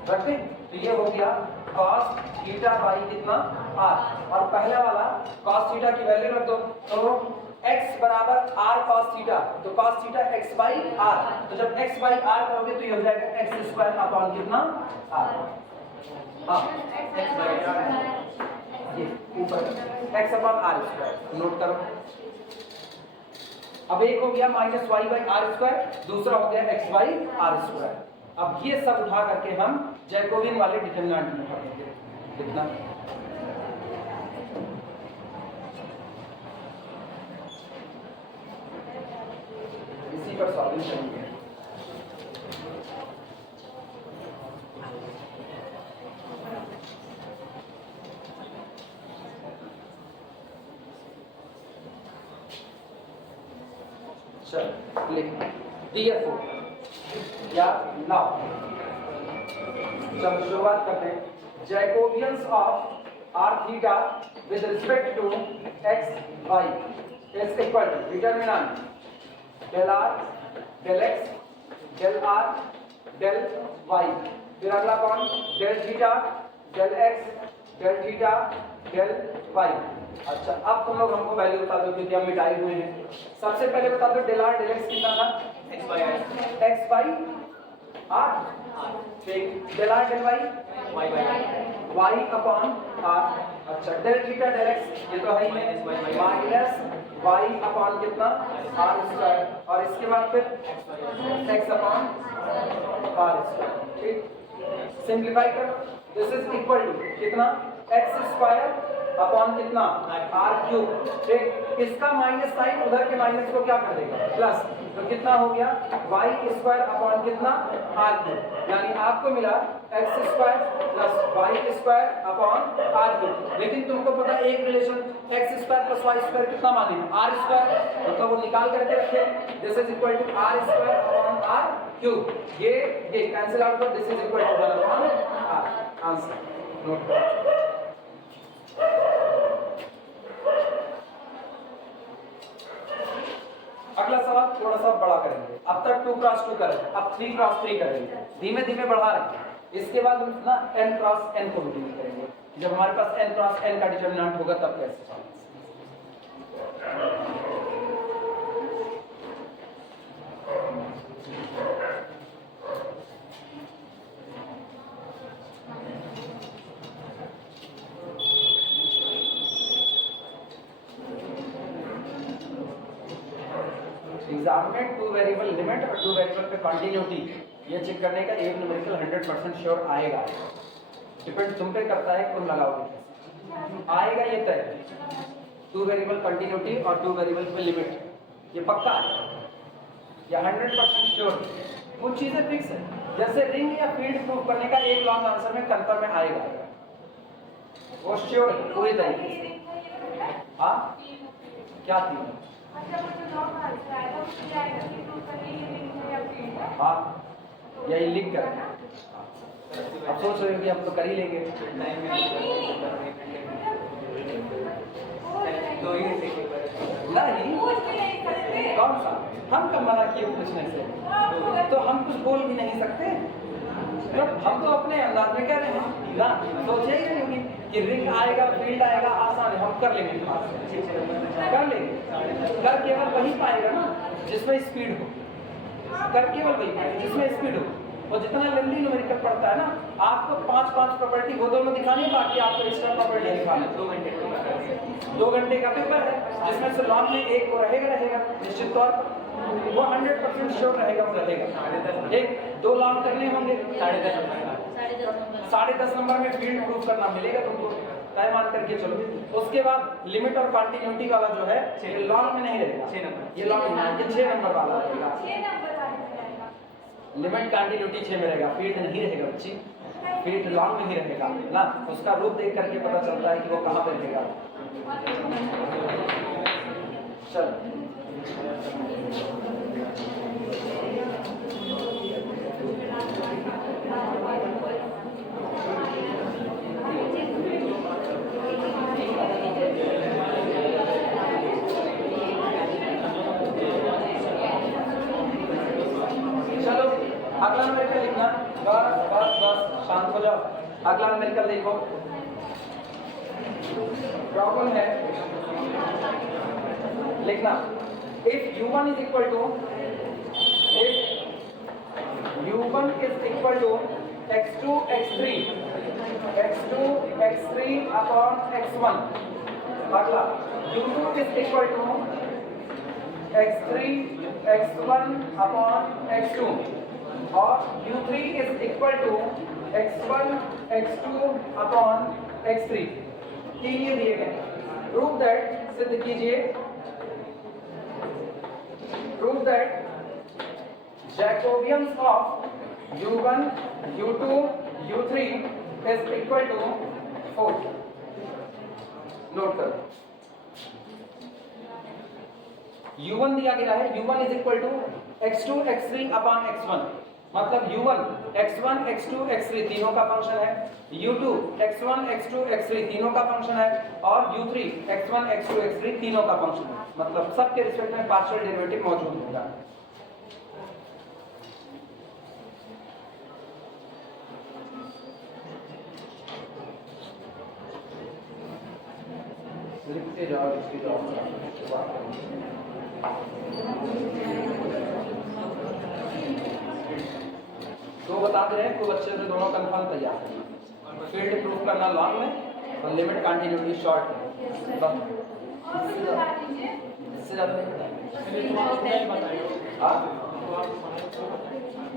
रख दें। तो ये हो गया cos थीटा बाई कितना r, और पहला वाला cos थीटा की वैल्यू रख दो, तो x बराबर r cos थीटा, तो cos theta x by r, तो जब x बाई r करोगे तो ये हो जाएगा x स्क्वायर अपॉन कितना r। हाँ x बाई r, ये ऊपर x upon r square note करो। अब एक हो गया minus y by r square, दूसरा हो गया x बाई r स्क्वायर। अब ये सब उठा करके हम जैकोबियन वाले डिटरमिनेंट में उठाएंगे। कितना इसी पर सॉल्यूशन है। चल लिख therefore या नाउ, चलो शुरुआत करते हैं। Jacobians of r theta with respect to x y is equal to determinant del r del x del r del y, फिर अगला कौन del theta del x del theta del y। अच्छा अब तुम लोग हमको वैल्यू बता दो क्योंकि हम मिटाए हुए हैं। सबसे पहले बता दो del r del x कितना था, x बाई r, ठीक, del r del y upon r। अच्छा del थीटा del x ये तो है ही माइनस y अपॉन कितना r स्क्वायर, और इसके बाद फिर x अपॉन r स्क्वायर, ठीक। सिंप्लीफाई करो, दिस इज इक्वल टू कितना x स्क्वायर अपॉन कितना r क्यूब, ठीक। इसका माइनस साइन उधर के माइनस को क्या कर देगा प्लस, तो कितना हो गया y स्क्वायर अपॉन कितना r क्यूब, यानी आपको मिला x square plus y square upon r cube. लेकिन तुमको पता एक relation x square plus y square कितना माने r स्क्वायर, तो वो निकाल करके रखे, this is equal to r square upon r cube, ये कैंसिल आउट कर, this is equal to 1 upon r। Answer note करो। अगला सवाल थोड़ा सा बड़ा करेंगे, अब तक 2 क्रॉस 2 करें, अब 3 क्रॉस 3 करेंगे, धीमे धीमे बढ़ा रहे हैं। इसके बाद हम ना n क्रॉस n को भी करेंगे, जब हमारे पास n क्रॉस n का डिटरमिनेंट होगा तब कैसे सॉल्व। एग्जाम में 2 वेरिएबल लिमिट और 2 वेरिएबल पे कंटिन्यूटी ये चेक करने का एक न्यूमेरिकल 100% श्योर आएगा, डिपेंड तुम पे करता है तुम लगाओगे, आएगा ये तय है। 2 वेरिएबल कंटिन्यूटी और 2 वेरिएबल पे लिमिट ये पक्का है, या 100% श्योर। कुछ चीजें फिक्स है, जैसे रिंग या फील्ड प्रूव करने का एक लॉन्ग आंसर में कंफर्म में आएगा, वो श्योर है पूरी तरीके से। हाँ क्या थी, हाँ यही लिख कर अब सोच रहे हो कि हम तो कर ही लेंगे, नहीं कौन सा हम कब मना किए पूछने से, तो हम कुछ बोल भी नहीं सकते, तो हम तो अपने अंदाज में कह रहे हैं ना, सोचे ही नहीं कि रिंग आएगा फील्ड आएगा, आसान है, हम कर लेंगे, कर लेंगे। कर केवल वही पाएगा ना जिसमें स्पीड हो, कर केवल वही पाएगा जिसमें स्पीड हो। और जितना लेंदी न्यूमेरिकल पड़ता है ना, आपको 5 प्रॉपर्टी वो दोनों दिखानी है, बाकी आपको एक्स्ट्रा प्रॉपर्टी दिखानी है। 2 घंटे का पेपर है, जिसमें से लॉन्ग में एक वो रहेगा निश्चित तौर पर, वो 100% श्योर रहेगा, वो रहेगा। एक 2 लॉन्ग करने होंगे 10.5 नंबर में फील्ड प्रूफ करना मिलेगा तुमको, तय मान करके चलो। उसके बाद लिमिट और कंटिन्यूटी वाला जो है ये लॉन्ग में नहीं रहेगा, 6 नंबर, ये लॉन्ग में, ये 6 नंबर वाला रहेगा। लिमिट कंटिन्यूटी 6 में रहेगा, फील्ड नहीं रहेगा बच्ची, फील्ड लॉन्ग में ही रहेगा ना, उसका रूप देख करके पता चलता है कि वो कहाँ पे रहेगा। चल अगला न्यूमेरिकल लिखना, बस बस बस शांत हो जाओ। अगला न्यूमेरिकल देखो, प्रॉब्लम है लिखना, if u1 is equal to x2 x3 upon x1, अगला u2 is equal to x3 x1 upon x2 और u3 is equal to x1 x2 upon x3, ये दिए गए। प्रूव दैट, सिद्ध कीजिए, prove that Jacobians of u1 u2 u3 is equal to 4। Note करो, u1 दिया गया है, u1 is equal to x2 x3 upon x1, मतलब u1 x1 x2 x3 तीनों का फंक्शन है, u2 x1 x2 x3 तीनों का फंक्शन है और u3 x1 x2 x3 तीनों का फंक्शन है, मतलब सबके रिस्पेक्ट में पार्शियल डेरिवेटिव मौजूद होगा। लिखते जाओ, लिखते जाओ। तो बता दे रहे हैं, कोई बच्चे से दोनों कंफर्म तैयार है, फील्ड प्रूफ करना लॉन्ग में और लिमिट कंटिन्यूटी शॉर्ट में, बस इससे ज़्यादा नहीं बताएंगे।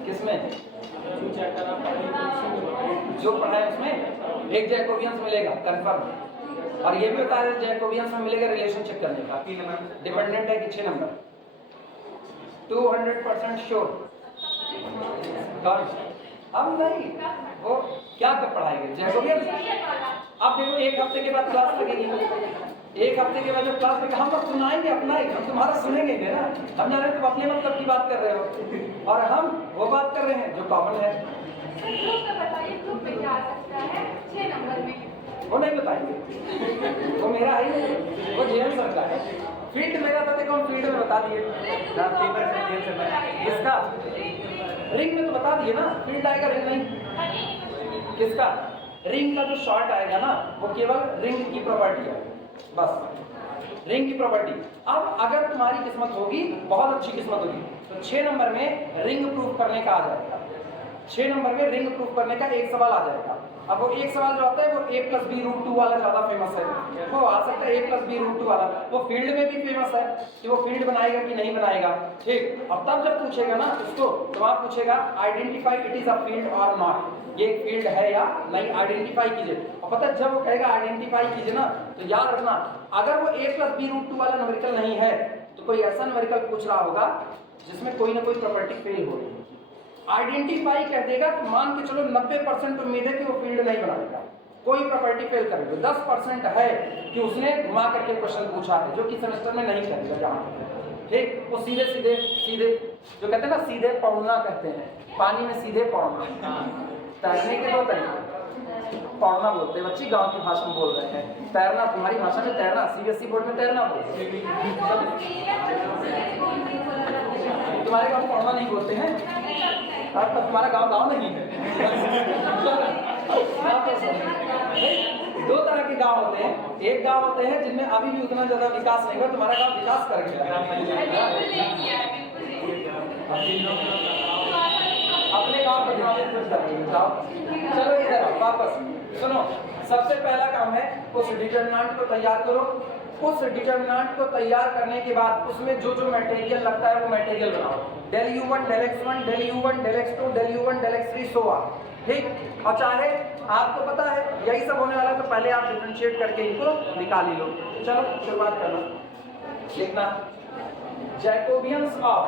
किसमें जो पढ़ा है उसमें एक जैकोबियंस मिलेगा कंफर्म, और ये भी बता दें जैकोबियंस में मिलेगा रिलेशन चेक करने का, डिपेंडेंट है कि 6 नंबर, 200% श्योर। अब नहीं, वो क्या कब पढ़ाएंगे जैकोबियंस? अब देखो एक हफ्ते के बाद क्लास लगेगी, एक हफ्ते के बाद जब क्लास लगेगी हम लोग सुनाएंगे अपना ही, हम तुम्हारा सुनेंगे ना, हम जान रहे तुम अपने मतलब की बात कर रहे हो और हम वो बात कर रहे हैं जो कॉमन है। वो नहीं बताएंगे, वो मेरा है ही, वो जेएम सर का है। फील्ड मेरा था, देखो हम फील्ड में बता दिए, इसका रिंग में तो बता दिए ना, फील्ड आएगा रिंग नहीं, किसका रिंग का जो शॉर्ट आएगा ना वो केवल रिंग की प्रॉपर्टी है, बस रिंग की प्रॉपर्टी। अब अगर तुम्हारी किस्मत होगी, बहुत अच्छी किस्मत होगी, तो 6 नंबर में रिंग प्रूफ करने का आ जाएगा, 6 नंबर में रिंग प्रूफ करने का एक सवाल आ जाएगा। अब वो एक सवाल जो आता है वो a+b√2 वाला ज्यादा फेमस है, वो आ सकता है a+b√2 वाला, वो फील्ड में भी फेमस है कि वो फील्ड बनाएगा कि नहीं बनाएगा, ठीक। अब तब जब पूछेगा ना इसको, तो आप पूछेगा identify it is a field और नॉट, ये एक फील्ड है या नहीं, आइडेंटिफाई कीजिए। और पता है जब वो कहेगा आइडेंटिफाई कीजिए ना, तो याद रखना अगर वो a+b√2 वाला न्यूमेरिकल नहीं है तो कोई ऐसा न्यूमेरिकल पूछ रहा होगा जिसमें कोई ना कोई प्रॉपर्टी फेल हो रही है। आइडेंटिफाई कह देगा तो मान के चलो 90% उम्मीद है कि वो फील्ड नहीं बनाएगा, कोई प्रॉपर्टी फेल करेगा, 10% है कि उसने घुमा करके क्वेश्चन पूछा है जो कि सेमेस्टर में नहीं करेगा जहाँ, ठीक। वो सीधे सीधे सीधे जो कहते हैं ना, सीधे पौड़ना कहते हैं, पानी में सीधे पौड़ना, तैरने के 2 तरीके, पौड़ना बोलते हैं, बच्ची गांव की भाषा में बोल रहे हैं, तैरना तुम्हारी भाषा में तैरना, सीबीएसई बोर्ड में तैरना बोलते हैं, तुम्हारे गाँव पौड़ना नहीं बोलते हैं, अब तक तुम्हारा गांव नहीं है। 2 तरह के गांव होते हैं, एक गांव होते हैं जिनमें अभी भी उतना ज्यादा विकास नहीं हुआ, तुम्हारा गांव विकास कर गया, अपने गांव पर जाओ। चलो इधर वापस सुनो, सबसे पहला काम है उस डिटरमिनेंट को तैयार करो, उस डिटरमिनेंट को तैयार करने के बाद उसमें जो जो मटेरियल लगता है वो मटेरियल बनाओ, del u1 del x1 del u1 del x2 del u1 del x3 so on, ठीक। और चाहे आपको पता है यही सब होने वाला है तो पहले आप डिफरेंशिएट करके इनको निकाल ही लो। चलो शुरुआत करना, लिखना Jacobians of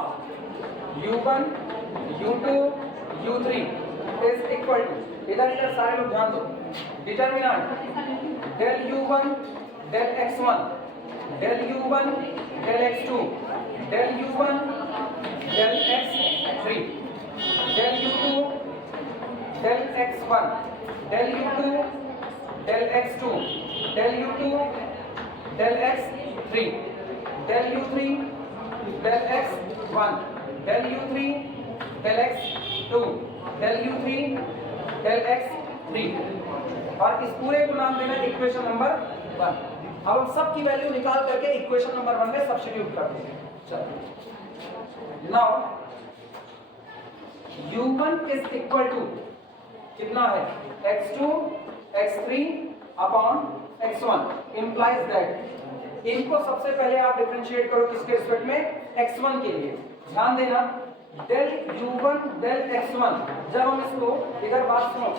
u1 u2 u3 is equal to, इधर इधर सारे लोग ध्यान दो, determinant del u1 del x1 del u1 del x2 del u1 del x3 del u2 del x1 del u2 del x2 del u2 del x3 del u3 del x1 del u3 del x2 2 del u3 del x3 और इस पूरे को नाम देना इक्वेशन नंबर 1। अब हम सब की वैल्यू निकाल करके इक्वेशन नंबर 1 में सब्स्टिट्यूट कर देंगे। चलो now u1 is equal to कितना है x2 x3 upon x1 implies that इनको सबसे पहले आप डिफरेंशिएट करो किसके रिस्पेक्ट में x1 के लिए। ध्यान देना del u1 del x1 जब हम इसको इधर बात सुनो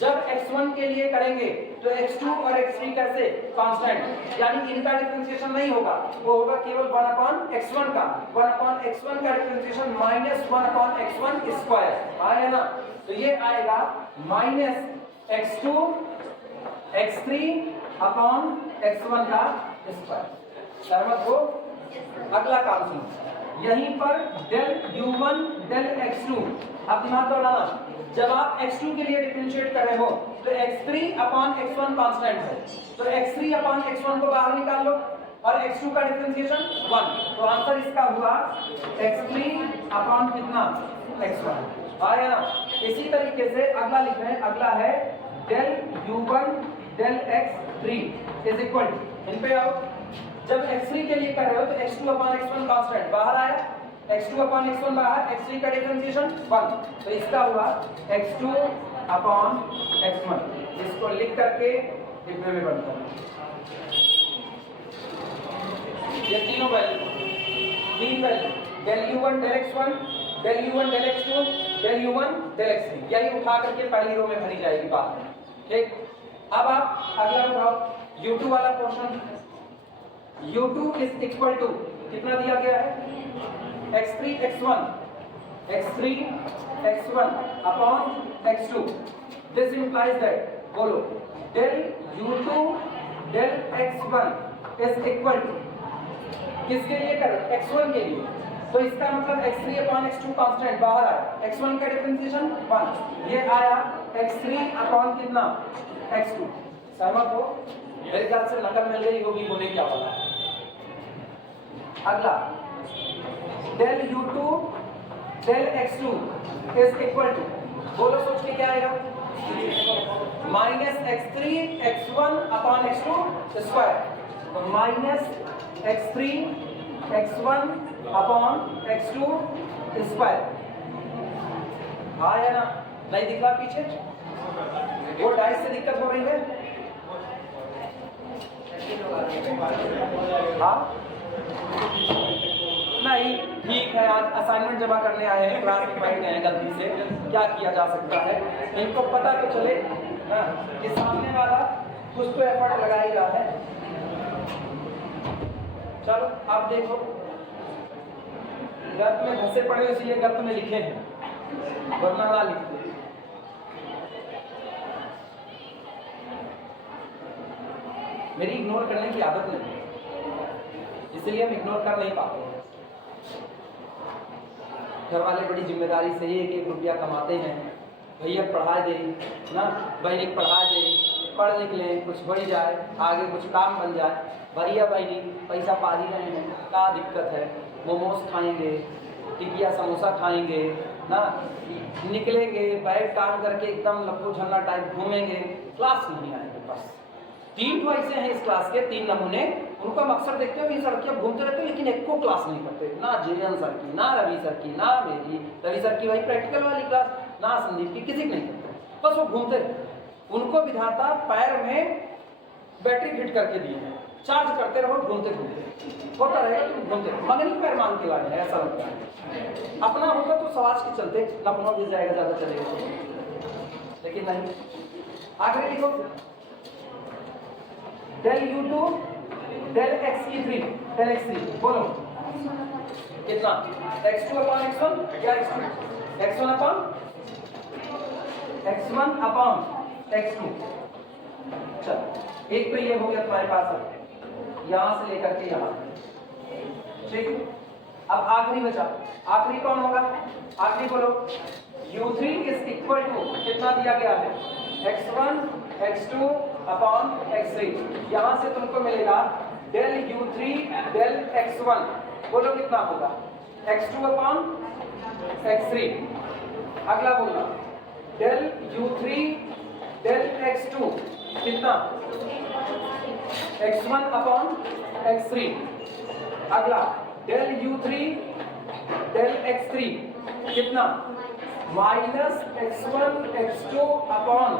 जब x1 के लिए करेंगे तो x2 और x3 कैसे कांस्टेंट यानी इनका डिफरेंशिएशन नहीं होगा, वो होगा केवल 1 अपॉन x1 का 1 अपॉन x1 का differentiation minus 1 upon x1 square आया ना, तो ये आएगा minus x2 x3 upon x1 का स्क्वायर। सहमत हो? अगला काम सुनो यहीं पर del u1 del x2। अब दिमाग को लगाना जब आप x2 के लिए डिफरेंशिएट कर रहे हो तो x3 अपॉन x1 कांस्टेंट है, तो x3 अपॉन x1 को बाहर निकाल लो और x2 का डिफरेंशिएशन 1, तो आंसर इसका हुआ x3 अपॉन कितना x1 आया ना। इसी तरीके से अगला लिख रहे हैं, अगला है del u1 del x3 is equal to इन पे आओ जब x3 के लिए कर रहे हो तो x2 अपॉन x1 कांस्टेंट बाहर आया, x2 अपॉन x1 बाहर, x3 का डिफरेंशिएशन 1, तो इसका हुआ x2 अपॉन x1। इसको लिख करके डिब्बे में बनता है ये तीनों वैल्यू तीन value del u1 del x1 del u1 del x2 del u1 del x3 यही उठा करके पहली रो में भरी जाएगी बात में। ठीक, अब आप अगला उठाओ u2 वाला portion. u2 is equal to कितना दिया गया है x3 x1 upon x2। This implies that बोलो del u2 del x1 is equal to किसके लिए कर x1 के लिए, तो इसका मतलब x3 अपॉन x2 कांस्टेंट बाहर आया, x1 का डिफरेंशिएशन 1, ये आया x3 अपॉन कितना x2। सहमत हो? मेरे ख्याल से नकल मिल गई होगी होने क्या वाला है। अगला del u2 del x2 is equal to बोलो सोच के क्या आएगा minus x3 x1 upon x2 square, तो minus x3 x1 upon x2 square आया ना। नहीं दिख रहा पीछे वो डाइस से दिक्कत हो रही है हाँ नहीं ठीक है, आज असाइनमेंट जमा करने आए हैं, क्लास में बैठ गए हैं गलती से, क्या किया जा सकता है, इनको पता तो चले ना कि सामने वाला कुछ तो एफर्ट लगा ही रहा है। चलो आप देखो गर्त में धंसे पड़े इसलिए गर्त में लिखे हैं वरना ना लिखते। मेरी इग्नोर करने की आदत नहीं इसलिए हम इग्नोर कर नहीं पाते। घर वाले बड़ी जिम्मेदारी से एक एक रुपया कमाते हैं, भैया पढ़ा दे ना, बहनी पढ़ा दे, पढ़ लिख लें कुछ बढ़ जाए आगे कुछ काम बन जाए। भैया बहनी पैसा पा ही रहे हैं, क्या दिक्कत है, मोमोज खाएंगे, टिकिया समोसा खाएंगे ना, निकलेंगे बैग टांग करके एकदम लप्पू झन्ना टाइप घूमेंगे, क्लास नहीं आएंगे। बस 3 तो ऐसे हैं इस क्लास के 3 नमूने, उनको हम अक्सर देखते हो इस सड़क घूमते रहते हैं लेकिन एक को क्लास नहीं करते, ना जेएन सर की, ना रवि सर की, ना मेरी, रवि सर की भाई प्रैक्टिकल वाली क्लास, ना संदीप की, किसी की नहीं करते, बस वो घूमते रहते। उनको विधाता पैर में बैटरी फिट करके दिए हैं, चार्ज करते रहो घूमते घूमते, होता रहेगा तुम घूमते रहो, मगनी पैर मांग के लाए हैं ऐसा लगता है। अपना होगा तो सवाज के चलते अपना भी जाएगा, ज़्यादा चलेगा, लेकिन नहीं। आगे लिखो del u2 del x3 del x3 बोलो कितना x2 अपॉन x1 या x1 अपॉन x2। चल एक तो ये हो गया तुम्हारे पास यहां से लेकर के यहां, ठीक। अब आखिरी बचा, आखिरी कौन होगा, आखिरी बोलो u3 इज इक्वल टू कितना दिया गया है x1 x2 अपॉन x3, यहां से तुमको मिलेगा del u3 del x1, बोलो कितना होगा x2 अपॉन x3 अगला बोलना डेल u3 डेल x2 कितना x1 अपॉन x3। अगला डेल u3 डेल x3 कितना minus x1 x2 upon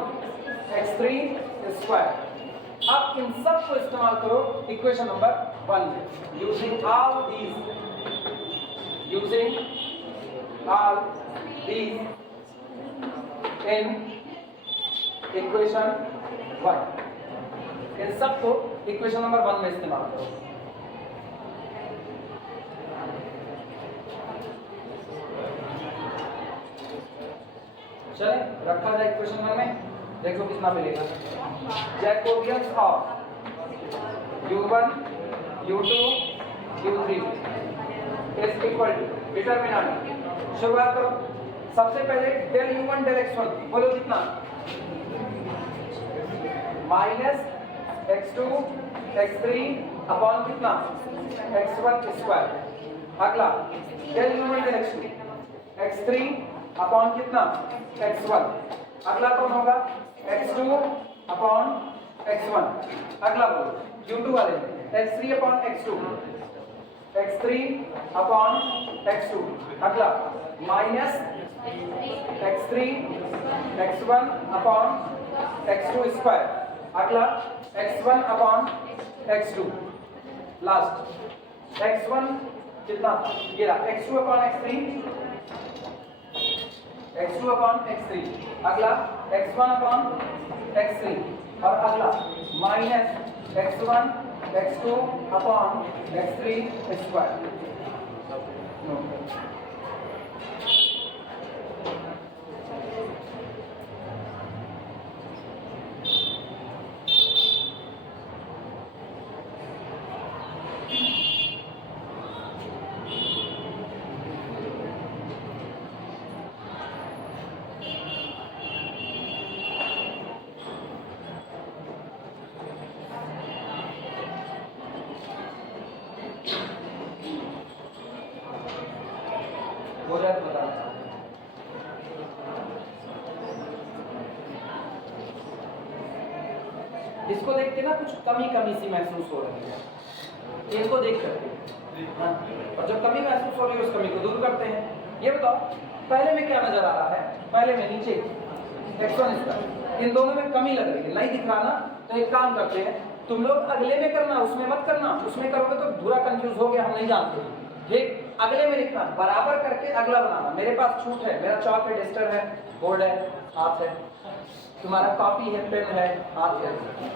x3 square. अब इन सब को इस्तेमाल करो इक्वेशन नंबर 1 में using all these in equation 1। इन सब को इक्वेशन नंबर 1 में इस्तेमाल करो। चले रखा जाए इक्वेशन नंबर में, देखो कितना मिलेगा। Jacobians of u1 u2 u3 is equal to determinant. शुरुआत करो। सबसे पहले डेल u1 डेल x1 बोलो कितना माइनस x2 x3 अपॉन कितना x1 स्क्वायर। अगला del u1 del x2 x3 upon कितना x1। अगला कौन होगा x2 अपॉन x1। अगला बोलो u2 वाले x3 upon x2 x3 upon x2। अगला minus x3 x1 upon x2 square. अगला x1 upon x2। Last x1 कितना ये रहा x2 upon x3 x2 upon x3। अगला x1 अपॉन x3 और अगला minus x1 x2 upon x3 square. इसको देख के ना कुछ कमी कमी सी महसूस हो रही है, इनको देख करके और जब कमी महसूस हो रही है उस कमी को दूर करते हैं। ये बताओ पहले में क्या नजर आ रहा है, पहले में नीचे x1 स्क्वायर, इन दोनों में कमी लग रही है, नहीं दिख रहा ना। तो एक काम करते हैं तुम लोग अगले में करना, उसमें मत करना। उसमें करोगे तो पूरा कंफ्यूज हो गया, हम नहीं जानते। ठीक अगले में लिखना, बराबर करके अगला बनाना। मेरे पास छूट है, मेरा चॉक है, डस्टर है, बोर्ड है, हाथ है, तुम्हारा कॉपी है, पेन है, हाथ है।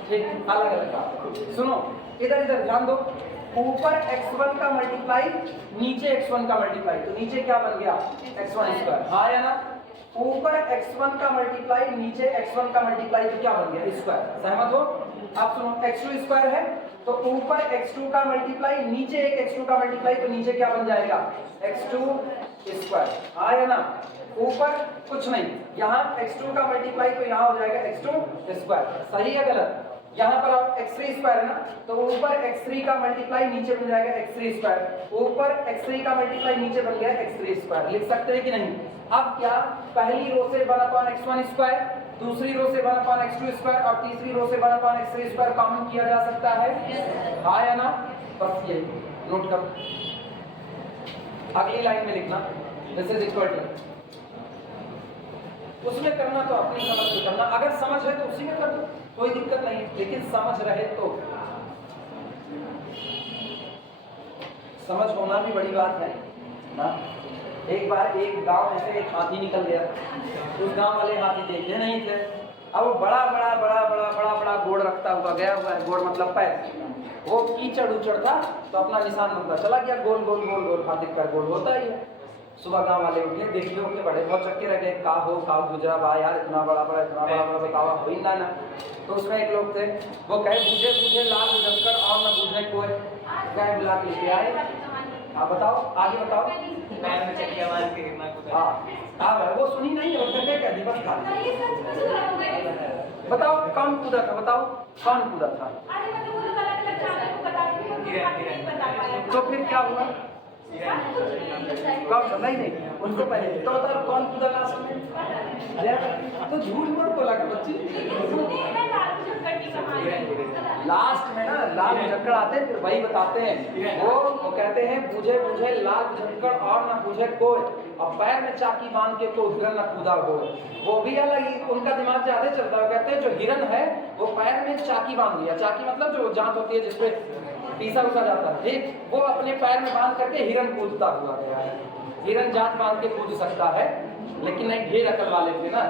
ठीक अलग अलग का सुनो, इधर इधर ध्यान दो। ऊपर x1 का मल्टीप्लाई, नीचे x1 का मल्टीप्लाई, तो नीचे क्या बन गया x1 स्क्वायर। हाँ या ना, ऊपर x1 का मल्टीप्लाई, नीचे x1 का मल्टीप्लाई, तो क्या बन गया स्क्वायर। सहमत हो? आप सुनो, x2 स्क्वायर है तो ऊपर x2 का मल्टीप्लाई, नीचे एक x2 का मल्टीप्लाई, तो नीचे क्या बन जाएगा x2 स्क्वायर। हाँ या ना, ऊपर कुछ नहीं, यहाँ x2 का मल्टीप्लाई तो यहाँ हो जाएगा x2 स्क्वायर। सही है गलत? यहाँ पर आप x3 स्क्वायर है ना, तो ऊपर x3 का मल्टीप्लाई, नीचे बन जाएगा x3 स्क्वायर। ऊपर x3 का मल्टीप्लाई, नीचे बन गया x3 स्क्वायर। लिख सकते हैं कि नहीं? अब क्या पहली रो से 1/x1 स्क्वायर, दूसरी रो से 1/x2 स्क्वायर और तीसरी रो से 1/x3 स्क्वायर कॉमन किया जा सकता है। हाँ या ना? बस यही नोट करो। अगली लाइन में लिखना दिस इज इक्वल टू, उसमें करना तो अपनी समझ से करना, अगर समझ है तो उसी में कर दो, कोई दिक्कत नहीं, लेकिन समझ रहे तो। समझ होना भी बड़ी बात है ना। एक बार एक गांव में से एक हाथी निकल गया, उस गांव वाले हाथी देखे नहीं थे। अब वो बड़ा बड़ा बड़ा बड़ा बड़ा बड़ा गोड़ रखता हुआ गया हुआ है, गोड़ मतलब पैर, वो कीचड़ उचड़ था तो अपना निशान बनता चला गया, गोल गोल गोल गोल, हाथी का गोल होता ही है। सुबह गांव वाले उठे, देखिए के बड़े बहुत चक्के रह गए, का गुजरा बा यार, इतना बड़ा बड़ा बतावा हो ही ना। तो उसमें एक लोग थे, वो कहे बूझे बूझे लाल जमकर और न बूझे कोई, कहे बुला के लेके आए। हाँ बताओ, आगे बताओ। पैर में चक्कियां मार के गिरना कूदा। हाँ वो सुनी नहीं है, वो क्या दिवस था। बताओ कौन कूदा था, बताओ कौन कूदा था। तो फिर क्या हुआ? कौन सा? नहीं उनको पहले तो बताओ कौन कूदा लास्ट में। अरे तो झूठ मत बोला कर बच्ची। लास्ट में ना लाल भुजक्कड़ आते हैं, फिर वही बताते हैं। वो कहते हैं बूझे बूझे लाल भुजक्कड़ और ना बूझे कोई, और पैर में चाकी बांध के को हिरन न कूदा हो। वो भी अलग ही उनका दिमाग ज्यादा चलता है। कहते हैं जो हिरन है वो पैर में चाकी बांध लिया, चाकी मतलब जो जांत होती है जिसपे पीसा उसा जाता है, ठीक, वो अपने पैर में बांध करके हिरन कूदता हुआ गया है। हिरन जांत बांध के कूद सकता है, लेकिन नहीं ढेर अकल वाले थे ना,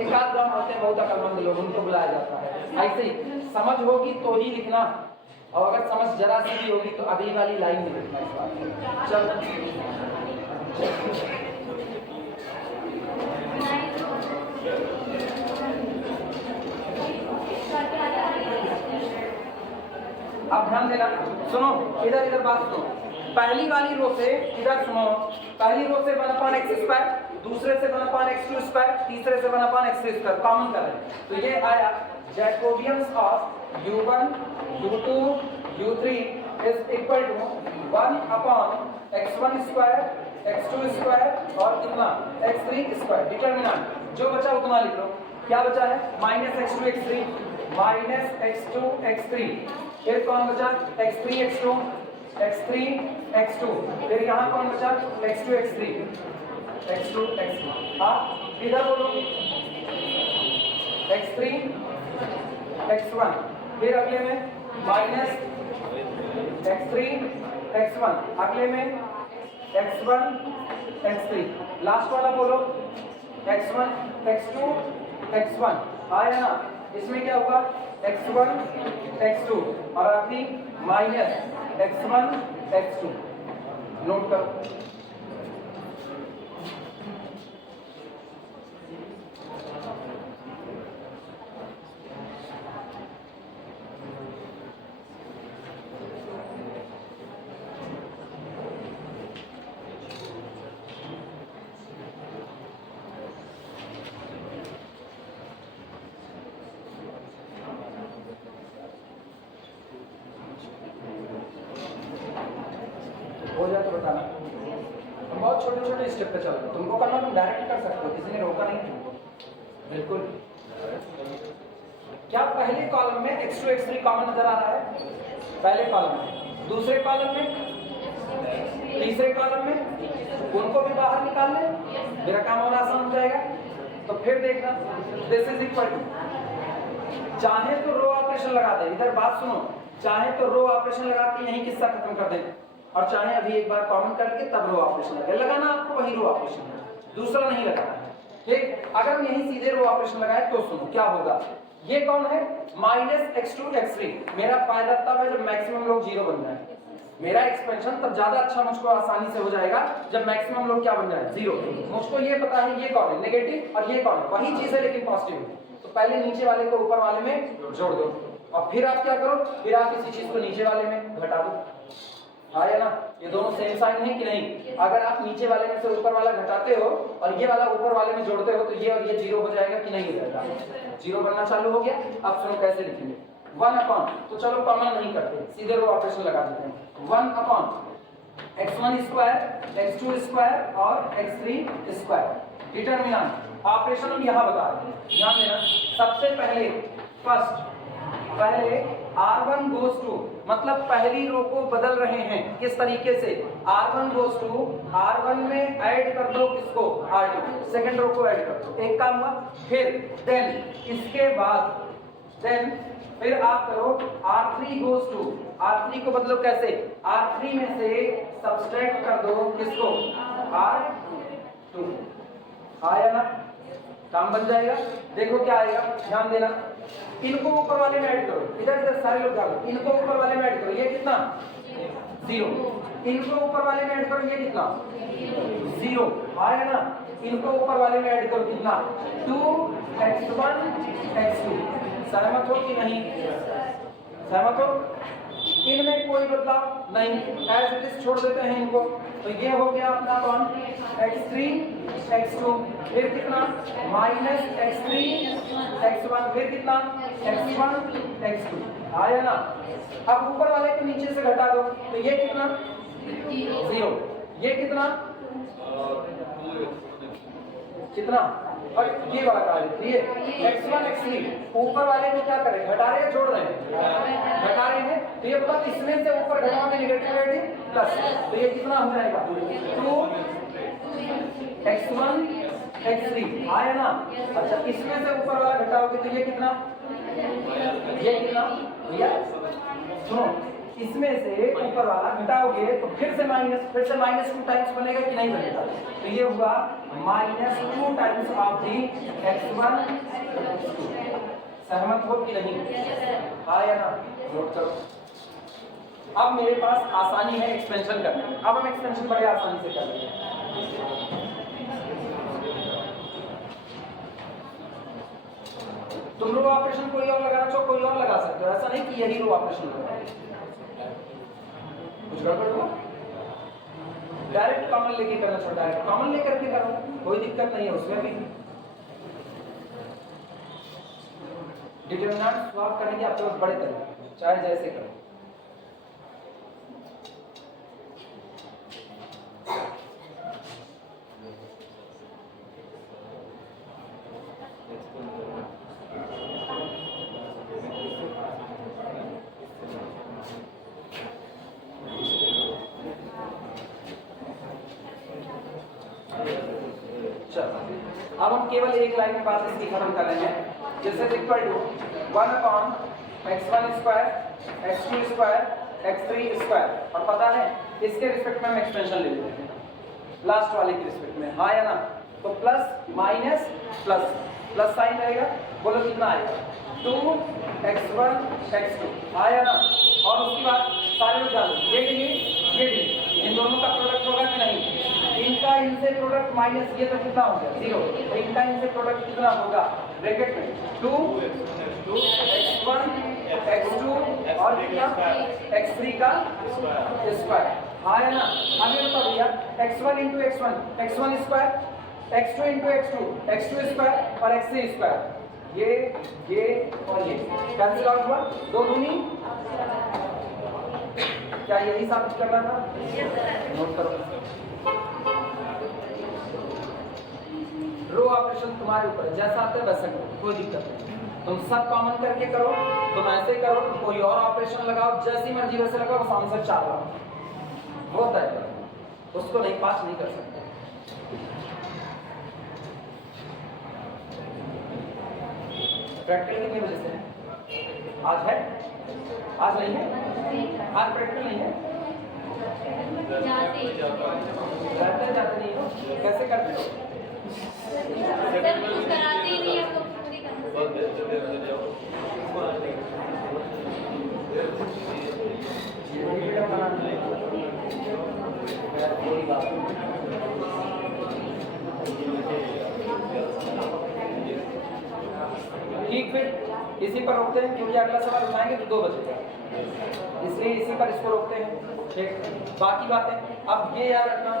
एक आध गाँव होते हैं बहुत अकलमंद लोग, उनको बुलाया जाता है। ऐसे ही समझ होगी तो ही लिखना, और अगर समझ जरा सी भी होगी तो अभी वाली लाइन में लिखना इस बात। चल अब ध्यान देना, सुनो इधर इधर बात सुनो। पहली वाली रो से इधर सुनो, पहली रो से 1/x², दूसरे से 1/x², तीसरे से 1/x² कॉमन कर रहे हैं, तो ये आया Jacobians of u1 u2 u3 is equal to 1/x1² x2² और कितना x3²। डिटरमिनेंट जो बचा उतना लिख लो। क्या बचा है? -x2 x3 -x2 x3, फिर कौन बचा? x3 x2 x3 x2, फिर यहाँ कौन बचा? x2 x3 x2 x3। हाँ इधर बोलो x3 x1, फिर अगले में -x3 x1, अगले में x1 x3, लास्ट वाला बोलो x1 x2 x1। आया ना? इसमें क्या होगा? x1 x2 और आखिरी -x1 x2। नोट करो। हो जाए तो बताना। हम बहुत छोटे छोटे स्टेप पे चल रहे हैं, तुमको करना तुम डायरेक्ट कर सकते हो, किसी ने रोका नहीं तुमको, बिल्कुल। क्या पहले कॉलम में x2 x3 कॉमन नजर आ रहा है? पहले कॉलम में, दूसरे कॉलम में, तीसरे कॉलम में, उनको भी बाहर निकाल ले, मेरा काम और आसान हो जाएगा। तो फिर देखना, दिस इज इक्वल टू, चाहे तो रो ऑपरेशन लगा दे, इधर बात सुनो, चाहे तो रो ऑपरेशन लगा के यही किस्सा खत्म कर दें, और चाहे अभी एक बार कॉमन करके तब रो ऑपरेशन लगे। लगाना आपको वही रो ऑपरेशन है, दूसरा नहीं लगाना है, ठीक। अगर हम यही सीधे रो ऑपरेशन लगाए तो सुनो क्या होगा। ये कौन है? -x2 x3। मेरा फायदा तब है जब मैक्सिमम लोग 0 बन जाए। मेरा एक्सपेंशन तब ज्यादा अच्छा मुझको आसानी से हो जाएगा जब मैक्सिमम लोग क्या बन जाए? 0। मुझको ये पता है ये कौन है नेगेटिव और ये कौन है, वही चीज है लेकिन पॉजिटिव। तो पहले नीचे वाले को ऊपर वाले में जोड़ दो, और फिर आप क्या करो, फिर आप किसी चीज को नीचे वाले में घटा दो। आया ना? ये दोनों सेम साइन है कि नहीं? अगर आप नीचे वाले में से ऊपर वाला घटाते हो और ये वाला ऊपर वाले में जोड़ते हो तो ये और ये 0 हो जाएगा कि नहीं हो जाएगा? 0 बनना चालू हो गया। अब सुनो कैसे लिखेंगे। 1/, तो चलो कॉमन नहीं करते, सीधे रो ऑपरेशन लगा देते हैं। 1/x1² x2² और x3²। डिटरमिनेंट ऑपरेशन हम यहाँ बता रहे हैं, ध्यान देना। सबसे पहले पहले R1 goes to, मतलब पहली रो को बदल रहे हैं किस तरीके से? R1 goes to, R1 में ऐड कर दो किसको? R2, सेकंड रो को ऐड कर दो, एक काम हुआ। फिर देन इसके बाद फिर आप करो R3 goes to, R3 को बदलो कैसे? R3 में से सब्सट्रैक्ट कर दो किसको? R2। आया ना? काम बन जाएगा। देखो क्या आएगा, ध्यान देना। इनको ऊपर वाले में ऐड करो, इधर इधर सारे लोग जाओ, इनको ऊपर वाले में ऐड करो, ये कितना? 0। इनको ऊपर वाले में ऐड करो, ये कितना? 0। आया ना? इनको ऊपर वाले में ऐड करो, कितना? 2x1 x2। सहमत हो कि नहीं? सहमत हो? इनमें कोई बदलाव नहीं, एज इट इज छोड़ देते हैं इनको। तो ये हो गया अपना कौन? x3 x2, फिर कितना? -x3 x1, फिर कितना? x1 x2। आया ना? अब ऊपर वाले को नीचे से घटा दो, तो ये कितना? 0। ये कितना? कितना, और ये वाला कार्य ये x1 x3 ऊपर वाले को क्या करें, घटा रहे हैं जोड़ रहे हैं, घटा रहे हैं, तो ये बताओ इसमें से ऊपर घटाओगे नेगेटिव रेडिंग प्लस, तो ये कितना हो जाएगा 2x1 x3 आया ना। अच्छा इसमें से ऊपर वाला घटाओगे तो ये कितना भैया सुनो, इसमें से ऊपर वाला घटाओगे तो फिर से माइनस 2 टाइम्स बनेगा कि नहीं बनेगा, तो ये हुआ -2 times of the x1 x2। सहमत हो कि नहीं, हाँ या ना, नोट करो। अब मेरे पास आसानी है एक्सपेंशन करने में, अब हम एक्सपेंशन बड़े आसानी से कर लेंगे। तुम रो ऑपरेशन कोई और लगाना चाहो कोई और लगा सकते हो, ऐसा नहीं कि यही रो ऑपरेशन लगाओ, कुछ गड़बड़ हुआ, डायरेक्ट कॉमन लेके करना चाहो डायरेक्ट कॉमन लेकर के करो, कोई दिक्कत नहीं है उसमें भी। डिटरमिनेंट स्वैप करने के आपके पास बड़े तरीके, चाहे जैसे करो। अब हम केवल एक लाइन में बात इसकी खत्म कर रहे हैं, जैसे equal to 1/x1 square x2 square x3 square, और पता है इसके रिस्पेक्ट में हम एक्सपेंशन ले लेते हैं लास्ट वाले के रिस्पेक्ट में, हाँ या ना, तो plus minus plus plus sign रहेगा, बोलो कितना आएगा 2x1 x2 आया ना, और उसके बाद सारे लोग डालो ये डिलीट इन दोनों का प्रोडक्ट होगा कि नहीं, इनका इनसे प्रोडक्ट माइनस ये तो कितना हो गया 0, तो इनका इनसे प्रोडक्ट कितना होगा ब्रैकेट में 2x1 x2 और कितना x3 का स्क्वायर, हाँ है ना। अब ये बताओ भैया x1 into x1 square, x2 into x2 square और x3 स्क्वायर, ये और ये कैंसिल आउट हुआ, 2 दूनी, क्या यही साबित करना था, नोट करो। रो ऑपरेशन तुम्हारे ऊपर है, जैसा आता है वैसा करो, कोई दिक्कत नहीं, तुम सब कॉमन करके करो, तुम ऐसे करो, कोई और ऑपरेशन लगाओ, जैसी मर्जी वैसे लगाओ, बस आंसर 4 लाओ, होता है, उसको नहीं पास नहीं कर सकते। प्रैक्टिकल कितने बजे से है, आज है, आज नहीं है, आज प्रैक्टिकल नहीं है, जाते नहीं हो, कैसे करते हो, कराते ही नहीं हम लोग पूरी ठीक, फिर इसी पर रोकते हैं क्योंकि अगला सवाल उठाएंगे तो 2 बजे, इसलिए इसी पर इसको रोकते हैं। ठीक, बाकी बातें अब ये याद रखना